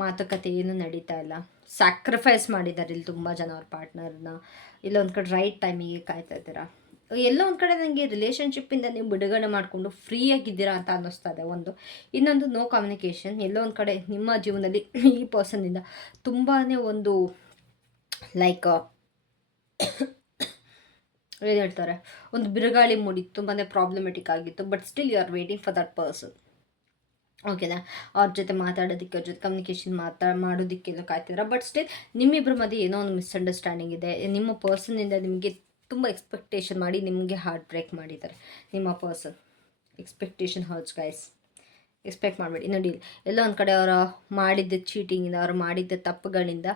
ಮಾತುಕತೆ ಏನು ನಡೀತಾ ಇಲ್ಲ. ಸ್ಯಾಕ್ರಿಫೈಸ್ ಮಾಡಿದ್ದಾರೆ ಇಲ್ಲಿ ತುಂಬ ಜನ ಅವ್ರ ಪಾರ್ಟ್ನರ್ನ. ಇಲ್ಲೊಂದು ಕಡೆ ರೈಟ್ ಟೈಮಿಗೆ ಕಾಯ್ತಾ ಇದ್ದೀರಾ. ಎಲ್ಲೋ ಒಂದು ಕಡೆ ನನಗೆ ರಿಲೇಷನ್ಶಿಪ್ಪಿಂದ ನೀವು ಬಿಡುಗಡೆ ಮಾಡಿಕೊಂಡು ಫ್ರೀಯಾಗಿದ್ದೀರಾ ಅಂತ ಅನ್ನಿಸ್ತಾ ಇದೆ ಒಂದು. ಇನ್ನೊಂದು ನೋ ಕಮ್ಯುನಿಕೇಷನ್. ಎಲ್ಲೋ ಒಂದು ಕಡೆ ನಿಮ್ಮ ಜೀವನದಲ್ಲಿ ಈ ಪರ್ಸನ್ನಿಂದ ತುಂಬಾ ಒಂದು ಲೈಕ್ ಏನು ಹೇಳ್ತಾರೆ, ಒಂದು ಬಿರುಗಾಳಿ ಮೂಡಿ ತುಂಬಾ ಪ್ರಾಬ್ಲಮೆಟಿಕ್ ಆಗಿತ್ತು. But still you are waiting for that person, ಓಕೆನಾ? ಅವ್ರ ಜೊತೆ ಮಾತಾಡೋದಕ್ಕೆ, ಅವ್ರ ಜೊತೆ ಕಮ್ಯುನಿಕೇಷನ್ ಮಾಡೋದಕ್ಕೆಲ್ಲ ಕಾಯ್ತಿದ್ದೀರಾ. ಬಟ್ ಸ್ಟಿಲ್ ನಿಮ್ಮಿಬ್ಬರ ಮಧ್ಯೆ ಏನೋ ಒಂದು ಮಿಸ್ಅಂಡರ್ಸ್ಟ್ಯಾಂಡಿಂಗ್ ಇದೆ. ನಿಮ್ಮ ಪರ್ಸನ್ನಿಂದ ನಿಮಗೆ ತುಂಬ ಎಕ್ಸ್ಪೆಕ್ಟೇಷನ್ ಮಾಡಿ ನಿಮಗೆ ಹಾರ್ಟ್ ಬ್ರೇಕ್ ಮಾಡಿದ್ದಾರೆ ನಿಮ್ಮ person. Expectation hurts guys. Expect ಮಾಡಬೇಡಿ. ನೋಡಿ ಎಲ್ಲ ಒಂದು ಕಡೆ ಅವರ ಮಾಡಿದ್ದ ಚೀಟಿಂಗಿಂದ, ಅವರು ಮಾಡಿದ್ದ ತಪ್ಪುಗಳಿಂದ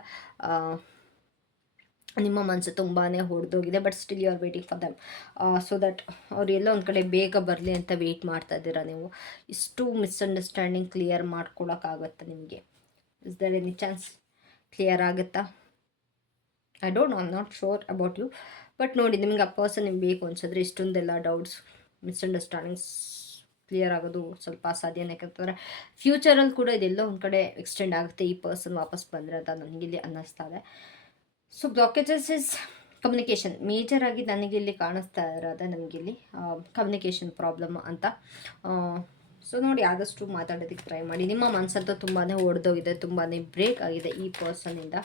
ನಿಮ್ಮ ಮನಸ್ಸು ತುಂಬಾ ಹೊಡೆದೋಗಿದೆ. But still you are waiting for them. So that ಅವ್ರು ಎಲ್ಲೋ ಒಂದು ಕಡೆ ಬೇಗ ಬರಲಿ ಅಂತ ವೆಯ್ಟ್ ಮಾಡ್ತಾ ಇದ್ದೀರಾ ನೀವು. ಇಷ್ಟು ಮಿಸ್ಅಂಡರ್ಸ್ಟ್ಯಾಂಡಿಂಗ್ ಕ್ಲಿಯರ್ ಮಾಡ್ಕೊಳಕ್ಕಾಗತ್ತಾ ನಿಮಗೆ? Is there any chance clear ಆಗುತ್ತಾ? I don't know, I am not sure about you. But ನೋಡಿ, ನಿಮಗೆ ಆ ಪರ್ಸನ್ ನಿಮ್ಗೆ ಬೇಕು ಅನ್ಸಿದ್ರೆ ಇಷ್ಟೊಂದೆಲ್ಲ ಡೌಟ್ಸ್, ಮಿಸ್ಅಂಡರ್ಸ್ಟ್ಯಾಂಡಿಂಗ್ಸ್ ಕ್ಲಿಯರ್ ಆಗೋದು ಸ್ವಲ್ಪ ಅಸಾಧ್ಯನೇ. ಯಾಕಂತಂದರೆ ಫ್ಯೂಚರಲ್ಲಿ ಕೂಡ ಇದೆಲ್ಲ ಒಂದು ಕಡೆ ಎಕ್ಸ್ಟೆಂಡ್ ಆಗುತ್ತೆ ಈ ಪರ್ಸನ್ ವಾಪಸ್ ಬಂದರೆ ಅಂತ ನನಗಿಲ್ಲಿ ಅನ್ನಿಸ್ತಾ ಇದೆ. So blockages is communication. ಮೇಜರಾಗಿ ನನಗಿಲ್ಲಿ ಕಾಣಿಸ್ತಾ ಇರೋದೆ ನಮಗಿಲ್ಲಿ ಕಮ್ಯುನಿಕೇಷನ್ ಪ್ರಾಬ್ಲಮ್ ಅಂತ. ಸೊ ನೋಡಿ, ಆದಷ್ಟು ಮಾತಾಡೋದಕ್ಕೆ ಟ್ರೈ ಮಾಡಿ. ನಿಮ್ಮ ಮನಸ್ಸಂತೂ ತುಂಬಾ ಒಡೆದೋಗಿದೆ, ತುಂಬಾ ಬ್ರೇಕ್ ಆಗಿದೆ ಈ ಪರ್ಸನ್ನಿಂದ.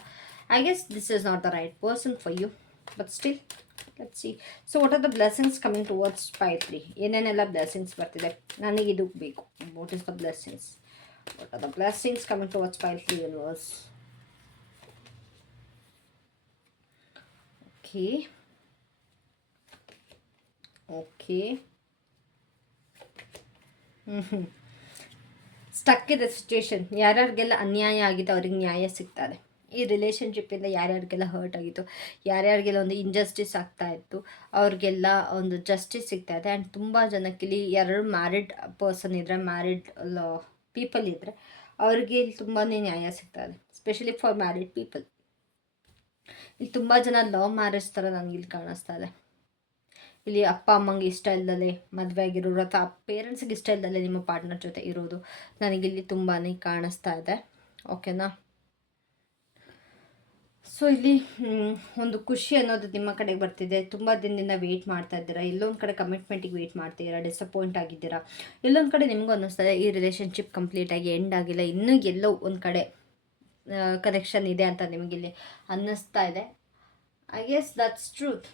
I guess this is not the right person for you, but still, let's see. So what are the blessings coming towards pile 3? ಏನೇನೆಲ್ಲ blessings ಬರ್ತಿದೆ? ನನಗಿದು ಬೇಕು. What is the blessings? What are the blessings coming towards pile 3 universe? Okay. Stuck ಇದೆ situation. ಯಾರ್ಯಾರಿಗೆಲ್ಲ ಅನ್ಯಾಯ ಆಗಿದೆ ಅವ್ರಿಗೆ ನ್ಯಾಯ ಸಿಗ್ತದೆ. ಈ ರಿಲೇಷನ್ಶಿಪ್ಪಿಂದ ಯಾರ್ಯಾರಿಗೆಲ್ಲ ಹರ್ಟ್ ಆಗಿತ್ತು, ಯಾರ್ಯಾರಿಗೆಲ್ಲ ಒಂದು ಇಂಜಸ್ಟಿಸ್ ಆಗ್ತಾ ಇತ್ತು, ಅವ್ರಿಗೆಲ್ಲ ಒಂದು ಜಸ್ಟಿಸ್ ಸಿಗ್ತಾ ಇದೆ. ಆ್ಯಂಡ್ ತುಂಬ ಜನಕ್ಕಿಲ್ಲಿ 2 ಮ್ಯಾರಿಡ್ ಪರ್ಸನ್ ಇದ್ದರೆ, ಮ್ಯಾರಿಡ್ ಪೀಪಲ್ ಇದ್ದರೆ ಅವ್ರಿಗೆ ಇಲ್ಲಿ ತುಂಬಾ ನ್ಯಾಯ ಸಿಗ್ತಾ ಇದೆ. Specially for married people. ಇಲ್ಲಿ ತುಂಬ ಜನ ಲವ್ ಮ್ಯಾರೇಜ್ ಥರ ನನಗೆ ಇಲ್ಲಿ ಕಾಣಿಸ್ತಾ ಇದೆ. ಇಲ್ಲಿ ಅಪ್ಪ ಅಮ್ಮಂಗೆ ಇಷ್ಟ ಇಲ್ಲದಲೆ ಮದುವೆ ಆಗಿರೋರು ಅಥವಾ ಪೇರೆಂಟ್ಸ್ಗೆ ಇಷ್ಟ ಇಲ್ಲದಲೆ ನಿಮ್ಮ ಪಾರ್ಟ್ನರ್ ಜೊತೆ ಇರೋದು ನನಗಿಲ್ಲಿ ತುಂಬಾ ಕಾಣಿಸ್ತಾ ಇದೆ. ಓಕೆನಾ. ಸೊ ಇಲ್ಲಿ ಒಂದು ಖುಷಿ ಅನ್ನೋದು ನಿಮ್ಮ ಕಡೆಗೆ ಬರ್ತಿದೆ. ತುಂಬ ದಿನದಿಂದ ವೆಯ್ಟ್ ಮಾಡ್ತಾ ಇದ್ದೀರಾ, ಎಲ್ಲೊಂದು ಕಡೆ ಕಮಿಟ್ಮೆಂಟಿಗೆ ವೆಯ್ಟ್ ಮಾಡ್ತಿದ್ದೀರಾ, ಡಿಸಪಾಯಿಂಟ್ ಆಗಿದ್ದೀರಾ. ಎಲ್ಲೊಂದು ಕಡೆ ನಿಮಗೂ ಅನ್ನಿಸ್ತದೆ ಈ ರಿಲೇಷನ್ಶಿಪ್ ಕಂಪ್ಲೀಟಾಗಿ ಎಂಡ್ ಆಗಿಲ್ಲ, ಇನ್ನೂ ಎಲ್ಲೋ ಒಂದು ಕಡೆ ಕನೆಕ್ಷನ್ ಇದೆ ಅಂತ ನಿಮಗಿಲ್ಲಿ ಅನ್ನಿಸ್ತಾ ಇದೆ. I guess that's truth,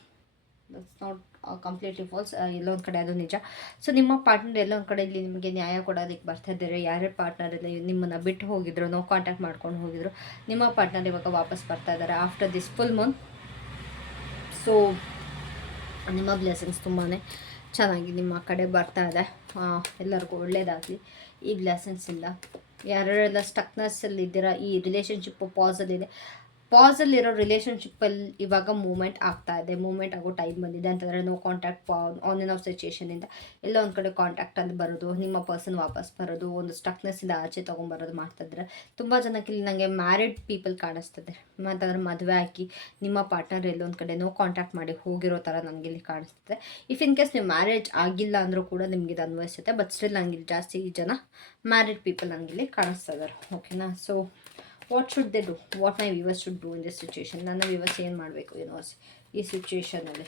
that's not completely false. ಎಲ್ಲೊಂದು ಕಡೆ ಅದು ನಿಜ. ಸೊ ನಿಮ್ಮ ಪಾರ್ಟ್ನರ್ ಎಲ್ಲೊಂದು ಕಡೆ ಇಲ್ಲಿ ನಿಮಗೆ ನ್ಯಾಯ ಕೊಡೋದಕ್ಕೆ ಬರ್ತಾ ಇದ್ದಾರೆ. ಯಾರ್ಯಾರ ಪಾರ್ಟ್ನರ್ ಎಲ್ಲ ನಿಮ್ಮನ್ನು ಬಿಟ್ಟು ಹೋಗಿದ್ರು, ನೋ ಕಾಂಟ್ಯಾಕ್ಟ್ ಮಾಡ್ಕೊಂಡು ಹೋಗಿದ್ರು, ನಿಮ್ಮ ಪಾರ್ಟ್ನರ್ ಇವಾಗ ವಾಪಸ್ ಬರ್ತಾ ಇದ್ದಾರೆ after this full Moon. So ನಿಮ್ಮ ಬ್ಲೆಸ್ಸಿಂಗ್ಸ್ ತುಂಬಾ ಚೆನ್ನಾಗಿ ನಿಮ್ಮ ಕಡೆ ಬರ್ತಾ ಇದೆ. ಎಲ್ಲರಿಗೂ ಒಳ್ಳೆಯದಾಗಲಿ ಈ ಬ್ಲೆಸ್ಸಿಂಗ್ಸಿಂದ. ಯಾರ್ಯಾರೆಲ್ಲ ಸ್ಟಕ್ನೆಸ್ಸಲ್ಲಿ ಇದ್ದೀರಾ, ಈ ರಿಲೇಷನ್ಶಿಪ್ಪು ಪಾಸಲ್ಲಿದೆ, ಪಾಸಲ್ಲಿರೋ ರಿಲೇಷನ್ಶಿಪ್ಪಲ್ಲಿ ಇವಾಗ ಮೂಮೆಂಟ್ ಆಗ್ತಾ ಇದೆ, ಮೂಮೆಂಟ್ ಆಗೋ ಟೈಮ್ ಬಂದಿದೆ ಅಂತಂದರೆ no contact on and off ಸಿಚುಯೇಷನಿಂದ ಎಲ್ಲ ಒಂದು ಕಡೆ ಕಾಂಟ್ಯಾಕ್ಟಲ್ಲಿ ಬರೋದು, ನಿಮ್ಮ ಪರ್ಸನ್ ವಾಪಸ್ ಬರೋದು, ಒಂದು ಸ್ಟಕ್ನೆಸ್ಸಿಂದ ಆಚೆ ತೊಗೊಂಬರೋದು ಮಾಡ್ತಾಯಿದ್ರೆ. ತುಂಬ ಜನಕ್ಕೆ ಇಲ್ಲಿ ನನಗೆ ಮ್ಯಾರಿಡ್ ಪೀಪಲ್ ಕಾಣಿಸ್ತದೆ, ಅಂತಂದರೆ ಮದುವೆ ಹಾಕಿ ನಿಮ್ಮ ಪಾರ್ಟ್ನರ್ ಎಲ್ಲೊಂದು ಕಡೆ ನೋ ಕಾಂಟ್ಯಾಕ್ಟ್ ಮಾಡಿ ಹೋಗಿರೋ ಥರ ನನಗೆ ಇಲ್ಲಿ ಕಾಣಿಸ್ತದೆ. ಇಫ್ ಇನ್ ಕೇಸ್ ನೀವು ಮ್ಯಾರೇಜ್ ಆಗಿಲ್ಲ ಅಂದರೂ ಕೂಡ ನಿಮಗೆ ಇದು ಅನ್ವಯಿಸುತ್ತೆ. ಬಟ್ ಸ್ಟಿಲ್ ನನಗೆ ಜಾಸ್ತಿ ಜನ ಮ್ಯಾರಿಡ್ ಪೀಪಲ್ ನನಗಿಲ್ಲಿ ಕಾಣಿಸ್ತಾ ಇದ್ದಾರೆ. ಓಕೆನಾ. So what should they do, what my viewers should do in this situation. ನನ್ನ ವ್ಯೂವರ್ಸ್ ಏನು ಮಾಡಬೇಕು ಯೂನಿವರ್ಸ್ ಈ ಸಿಚುಯೇಷನಲ್ಲಿ?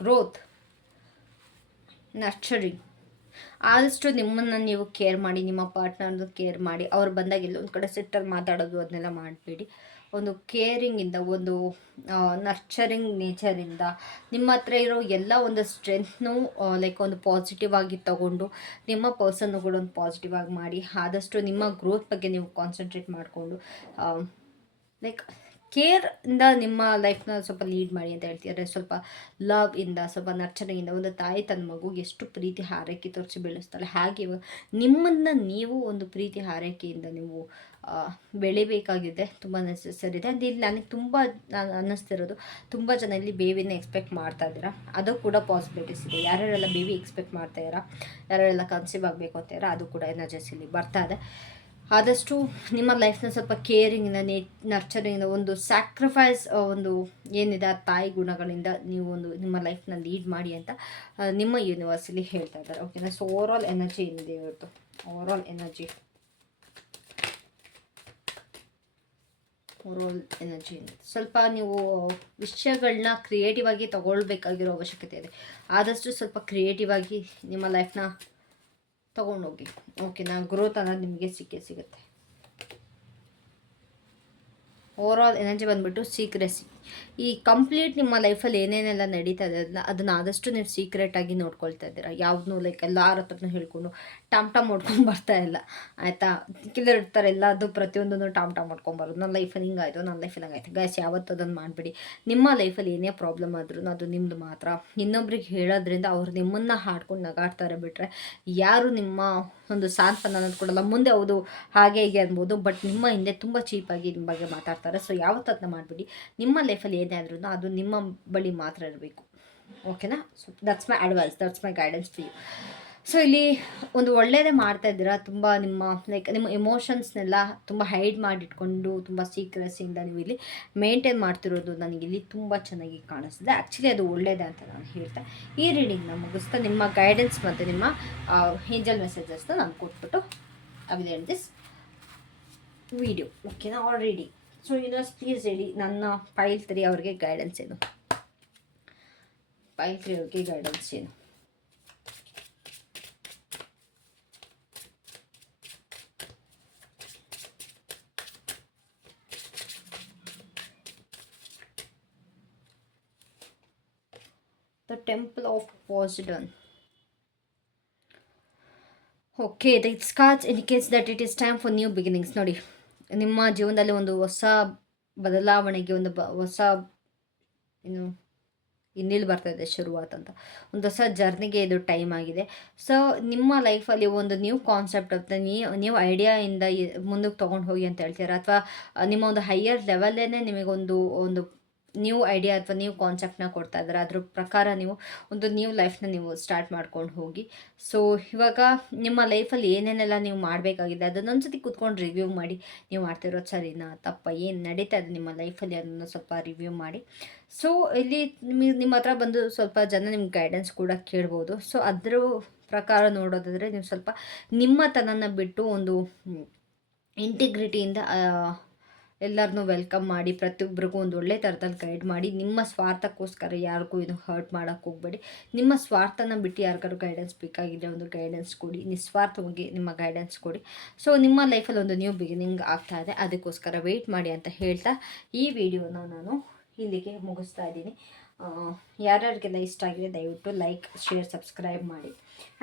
Growth, nurturing. ಆದಷ್ಟು ನಿಮ್ಮನ್ನು ನೀವು ಕೇರ್ ಮಾಡಿ, ನಿಮ್ಮ ಪಾರ್ಟ್ನರ್ದು ಕೇರ್ ಮಾಡಿ. ಅವ್ರು ಬಂದಾಗ ಎಲ್ಲೊಂದು ಕಡೆ ಸಿಟ್ಟಲ್ಲಿ ಮಾತಾಡೋದು ಅದನ್ನೆಲ್ಲ ಮಾಡಬೇಡಿ. ಒಂದು ಕೇರಿಂಗಿಂದ, ಒಂದು ನರ್ಚರಿಂಗ್ ನೇಚರಿಂದ ನಿಮ್ಮ ಹತ್ರ ಇರೋ ಎಲ್ಲ ಒಂದು ಸ್ಟ್ರೆಂತ್ನೂ ಲೈಕ್ ಒಂದು ಪಾಸಿಟಿವ್ ಆಗಿ ತಗೊಂಡು ನಿಮ್ಮ ಪರ್ಸನ್ನು ಕೂಡ ಒಂದು ಪಾಸಿಟಿವ್ ಆಗಿ ಮಾಡಿ. ಆದಷ್ಟು ನಿಮ್ಮ ಗ್ರೋತ್ ಬಗ್ಗೆ ನೀವು ಕಾನ್ಸಂಟ್ರೇಟ್ ಮಾಡಿಕೊಂಡು ಲೈಕ್ ಕೇರಿಂದ ನಿಮ್ಮ ಲೈಫ್ನ ಸ್ವಲ್ಪ ಲೀಡ್ ಮಾಡಿ ಅಂತ ಹೇಳ್ತಿದ್ದಾರೆ. ಸ್ವಲ್ಪ ಲವ್ ಇಂದ, ಸ್ವಲ್ಪ ನರ್ಚರಿಂಗಿಂದ. ಒಂದು ತಾಯಿ ತನ್ನ ಮಗು ಎಷ್ಟು ಪ್ರೀತಿ ಹಾರೈಕೆ ತೋರಿಸಿ ಬೆಳೆಸ್ತಾಳೆ, ಹಾಗೆ ನಿಮ್ಮನ್ನು ನೀವು ಒಂದು ಪ್ರೀತಿ ಹಾರೈಕೆಯಿಂದ ನೀವು ಬೆಳಿಬೇಕಾಗಿದೆ. ತುಂಬ ನೆಸೆಸರಿ ಇದೆ. ಅದು ಇಲ್ಲಿ ನನಗೆ ತುಂಬ ಅನ್ನಿಸ್ತಿರೋದು, ತುಂಬ ಜನ ಇಲ್ಲಿ ಬೇಬಿನ ಎಕ್ಸ್ಪೆಕ್ಟ್ ಮಾಡ್ತಾ ಇದ್ದೀರಾ, ಅದು ಕೂಡ ಪಾಸಿಬಿಲಿಟೀಸ್ ಇದೆ. ಯಾರ್ಯಾರೆಲ್ಲ ಬೇಬಿ ಎಕ್ಸ್ಪೆಕ್ಟ್ ಮಾಡ್ತಾ ಇದ್ದೀರಾ, ಯಾರ್ಯಾರೆಲ್ಲ ಕನ್ಸೀವ್ ಆಗಬೇಕು ಅಂತೀರಾ, ಅದು ಕೂಡ ಎನರ್ಜೀಸ್ ಇಲ್ಲಿ ಬರ್ತಾ ಇದೆ. ಆದಷ್ಟು ನಿಮ್ಮ ಲೈಫ್ನ ಸ್ವಲ್ಪ ಕೇರಿಂಗಿಂದ, ನರ್ಚರಿಂಗಿಂದ, ಒಂದು ಸ್ಯಾಕ್ರಿಫೈಸ್ ಒಂದು ಏನಿದೆ ಆ ತಾಯಿ ಗುಣಗಳಿಂದ ನೀವು ಒಂದು ನಿಮ್ಮ ಲೈಫ್ನ ಲೀಡ್ ಮಾಡಿ ಅಂತ ನಿಮ್ಮ ಯೂನಿವರ್ಸಲ್ಲಿ ಹೇಳ್ತಾ ಇದ್ದಾರೆ. ಓಕೆನಾ. ಸೊ ಓವರಾಲ್ ಎನರ್ಜಿ ಏನಿದೆ ಇವತ್ತು, ಓವರಾಲ್ ಎನರ್ಜಿ ಸ್ವಲ್ಪ ನೀವು ವಿಷಯಗಳನ್ನ ಕ್ರಿಯೇಟಿವ್ ಆಗಿ ತಗೊಳ್ಬೇಕಾಗಿರೋ ಅವಶ್ಯಕತೆ ಇದೆ. ಆದಷ್ಟು ಸ್ವಲ್ಪ ಕ್ರಿಯೇಟಿವ್ ಆಗಿ ನಿಮ್ಮ ಲೈಫ್ನ ತೊಗೊಂಡೋಗಿ. ಓಕೆನಾ. ಗ್ರೋತ್ ಅನ್ನೋದು ನಿಮಗೆ ಸಿಗುತ್ತೆ. ಓವರಾಲ್ ಎನರ್ಜಿ ಬಂದುಬಿಟ್ಟು ಸೀಕ್ರೆಸಿ. ಈ ಕಂಪ್ಲೀಟ್ ನಿಮ್ಮ ಲೈಫಲ್ಲಿ ಏನೇನೆಲ್ಲ ನಡೀತಾ ಇದೆ ಅದನ್ನು ಆದಷ್ಟು ನೀವು ಸೀಕ್ರೆಟಾಗಿ ನೋಡ್ಕೊಳ್ತಾ ಇದ್ದೀರಾ. ಯಾವುದನ್ನೂ ಲೈಕ್ ಎಲ್ಲರ ಹತ್ರನೂ ಹೇಳ್ಕೊಂಡು ಟಾಮ್ ಮಾಡ್ಕೊಂಡು ಬರ್ತಾ ಇಲ್ಲ, ಆಯಿತಾ. ಕಿಲ್ಲರ್ ಇರ್ತಾರೆ, ಎಲ್ಲದು ಪ್ರತಿಯೊಂದನ್ನು ಟಾಮ್ ಮಾಡ್ಕೊಂಬರೋದು. ನನ್ನ ಲೈಫಲ್ಲಿ ಹಿಂಗಾಯಿತು, ನನ್ನ ಲೈಫಲ್ಲಿ ಹಂಗಾಯ್ತು. ಗೈಸ್, ಯಾವತ್ತೂ ಅದನ್ನು ಮಾಡಿಬಿಡಿ. ನಿಮ್ಮ ಲೈಫಲ್ಲಿ ಏನೇ ಪ್ರಾಬ್ಲಮ್ ಆದ್ರೂ ಅದು ನಿಮ್ಮದು ಮಾತ್ರ. ಇನ್ನೊಬ್ರಿಗೆ ಹೇಳೋದ್ರಿಂದ ಅವ್ರು ನಿಮ್ಮನ್ನು ಹಾಡ್ಕೊಂಡು ನಗಾಡ್ತಾರೆ ಬಿಟ್ಟರೆ ಯಾರು ನಿಮ್ಮ ಒಂದು ಸಾಂತ್ವನ ಅನ್ನೋದು ಕೊಡಲ್ಲ. ಮುಂದೆ ಹೌದು ಹಾಗೆ ಹೀಗೆ ಅನ್ಬೋದು, ಬಟ್ ನಿಮ್ಮ ಹಿಂದೆ ತುಂಬ ಚೀಪಾಗಿ ನಿಮ್ಮ ಬಗ್ಗೆ ಮಾತಾಡ್ತಾರೆ. ಸೊ ಯಾವತ್ತೂ ಅದನ್ನ ಮಾಡಿಬಿಡಿ. ನಿಮ್ಮ ಲೈಫಲ್ಲಿ ಏನೇ ಆದ್ರೂ ಅದು ನಿಮ್ಮ ಬಳಿ ಮಾತ್ರ ಇರಬೇಕು. ಓಕೆನಾ. So that's my advice, that's my guidance to you. So ಇಲ್ಲಿ ಒಂದು ಒಳ್ಳೆಯದೇ ಮಾಡ್ತಾ ಇದ್ದೀರಾ. ತುಂಬ ನಿಮ್ಮ ಲೈಕ್ ನಿಮ್ಮ ಎಮೋಷನ್ಸ್ನೆಲ್ಲ ತುಂಬ ಹೈಡ್ ಮಾಡಿಟ್ಕೊಂಡು ತುಂಬ ಸೀಕ್ರೆಸಿಯಿಂದ ನೀವು ಇಲ್ಲಿ ಮೇಂಟೈನ್ ಮಾಡ್ತಿರೋದು ನನಗಿಲ್ಲಿ ತುಂಬ ಚೆನ್ನಾಗಿ ಕಾಣಿಸ್ತಿದೆ. ಆ್ಯಕ್ಚುಲಿ ಅದು ಒಳ್ಳೆಯದೇ ಅಂತ ನಾನು ಹೇಳ್ತಾ ಈ ರೀಡಿಂಗ್ನ ಮುಗಿಸ್ತಾ ನಿಮ್ಮ ಗೈಡೆನ್ಸ್ ಮತ್ತು ನಿಮ್ಮ ಏಂಜಲ್ ಮೆಸೇಜಸ್ನ ನಾನು ಕೊಟ್ಬಿಟ್ಟು I will end this video. ಓಕೆನಾ. ಆಲ್ರೆಡಿ ಸೊ ಯೂನಿವರ್ಸ್ ಪ್ಲೀಸ್ ಹೇಳಿ ನನ್ನ ಫೈಲ್ 3 ಅವ್ರಿಗೆ ಗೈಡೆನ್ಸ್ ಏನು, ಫೈಲ್ 3 ಅವ್ರಿಗೆ ಗೈಡೆನ್ಸ್ ಏನು? The Temple of Poseidon. Okay, the cards indicates that it is time for new beginnings. ನೋಡಿ, ನಿಮ್ಮ ಜೀವನದಲ್ಲಿ ಒಂದು ಹೊಸ ಬದಲಾವಣೆಗೆ, ಒಂದು ಹೊಸ ಇನ್ನಿಲ್ಲಿ ಬರ್ತಾ ಇದೆ ಶುರುವಾತ್ ಅಂತ, ಒಂದು ಹೊಸ ಜರ್ನಿಗೆ ಇದು ಟೈಮ್ ಆಗಿದೆ. ಸೊ ನಿಮ್ಮ ಲೈಫಲ್ಲಿ ಒಂದು ನ್ಯೂ ಕಾನ್ಸೆಪ್ಟ್ ಅಂತ ನ್ಯೂ ಐಡಿಯಾಯಿಂದ ಮುಂದಕ್ಕೆ ತೊಗೊಂಡು ಹೋಗಿ ಅಂತ ಹೇಳ್ತೀರಾ, ಅಥವಾ ನಿಮ್ಮ ಒಂದು ಹೈಯರ್ ಲೆವೆಲ್ಲೇ ನಿಮಗೊಂದು ನ್ಯೂ ಐಡಿಯಾ ಅಥವಾ ನ್ಯೂ ಕಾನ್ಸೆಪ್ಟನ್ನ ಕೊಡ್ತಾ ಇದ್ದಾರೆ. ಅದ್ರ ಪ್ರಕಾರ ನೀವು ಒಂದು ನ್ಯೂ ಲೈಫ್ನ ನೀವು ಸ್ಟಾರ್ಟ್ ಮಾಡ್ಕೊಂಡು ಹೋಗಿ. ಸೊ ಇವಾಗ ನಿಮ್ಮ ಲೈಫಲ್ಲಿ ಏನೇನೆಲ್ಲ ನೀವು ಮಾಡಬೇಕಾಗಿದೆ ಅದನ್ನೊಂದ್ಸತಿ ಕೂತ್ಕೊಂಡು ರಿವ್ಯೂ ಮಾಡಿ. ನೀವು ಮಾಡ್ತಿರೋದು ಸರಿನಾ ತಪ್ಪ, ಏನು ನಡೀತಾ ಇದೆ ನಿಮ್ಮ ಲೈಫಲ್ಲಿ ಅದನ್ನು ಸ್ವಲ್ಪ ರಿವ್ಯೂ ಮಾಡಿ. ಸೊ ಇಲ್ಲಿ ನಿಮ್ಮ ಹತ್ರ ಬಂದು ಸ್ವಲ್ಪ ಜನ ನಿಮ್ಗೆ ಗೈಡೆನ್ಸ್ ಕೂಡ ಕೇಳ್ಬೋದು. ಸೊ ಅದ್ರ ಪ್ರಕಾರ ನೋಡೋದಾದರೆ ನೀವು ಸ್ವಲ್ಪ ನಿಮ್ಮತನನ ಬಿಟ್ಟು ಒಂದು ಇಂಟಿಗ್ರಿಟಿಯಿಂದ ಎಲ್ಲರನ್ನೂ ವೆಲ್ಕಮ್ ಮಾಡಿ, ಪ್ರತಿಯೊಬ್ಬರಿಗೂ ಒಂದು ಒಳ್ಳೆ ಥರದಲ್ಲಿ ಗೈಡ್ ಮಾಡಿ. ನಿಮ್ಮ ಸ್ವಾರ್ಥಕ್ಕೋಸ್ಕರ ಯಾರಿಗೂ ಇದು ಹರ್ಟ್ ಮಾಡೋಕ್ಕೆ ಹೋಗಬೇಡಿ. ನಿಮ್ಮ ಸ್ವಾರ್ಥನ ಬಿಟ್ಟು ಯಾರಿಗಾರು ಗೈಡೆನ್ಸ್ ಬೇಕಾಗಿದೆ ಒಂದು ಗೈಡೆನ್ಸ್ ಕೊಡಿ, ನಿಸ್ವಾರ್ಥವಾಗಿ ನಿಮ್ಮ ಗೈಡೆನ್ಸ್ ಕೊಡಿ. ಸೊ ನಿಮ್ಮ ಲೈಫಲ್ಲಿ ಒಂದು ನ್ಯೂ ಬಿಗಿನಿಂಗ್ ಆಗ್ತಾ ಇದೆ, ಅದಕ್ಕೋಸ್ಕರ ವೆಯ್ಟ್ ಮಾಡಿ ಅಂತ ಹೇಳ್ತಾ ಈ ವಿಡಿಯೋನ ನಾನು ಇಲ್ಲಿಗೆ ಮುಗಿಸ್ತಾ ಇದ್ದೀನಿ. ಯಾರ್ಯಾರಿಗೆಲ್ಲ ಇಷ್ಟ ಆಗಿದೆ ದಯವಿಟ್ಟು ಲೈಕ್, ಶೇರ್, ಸಬ್ಸ್ಕ್ರೈಬ್ ಮಾಡಿ.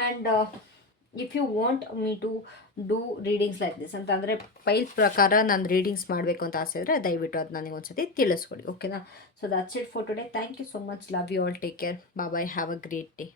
And if you want me to do readings like this ಅಂತಂದರೆ ಫೈಲ್ ಪ್ರಕಾರ ನಾನು ರೀಡಿಂಗ್ಸ್ ಮಾಡಬೇಕು ಅಂತ ಆಸೆ ಇದ್ದರೆ ದಯವಿಟ್ಟು ಅದು ನನಗೆ ಒಂದ್ಸತಿ ತಿಳಿಸ್ಕೊಡಿ. ಓಕೆನಾ? So that's it for today. Thank you so much. Love you all. Take care. Bye. Have a great day.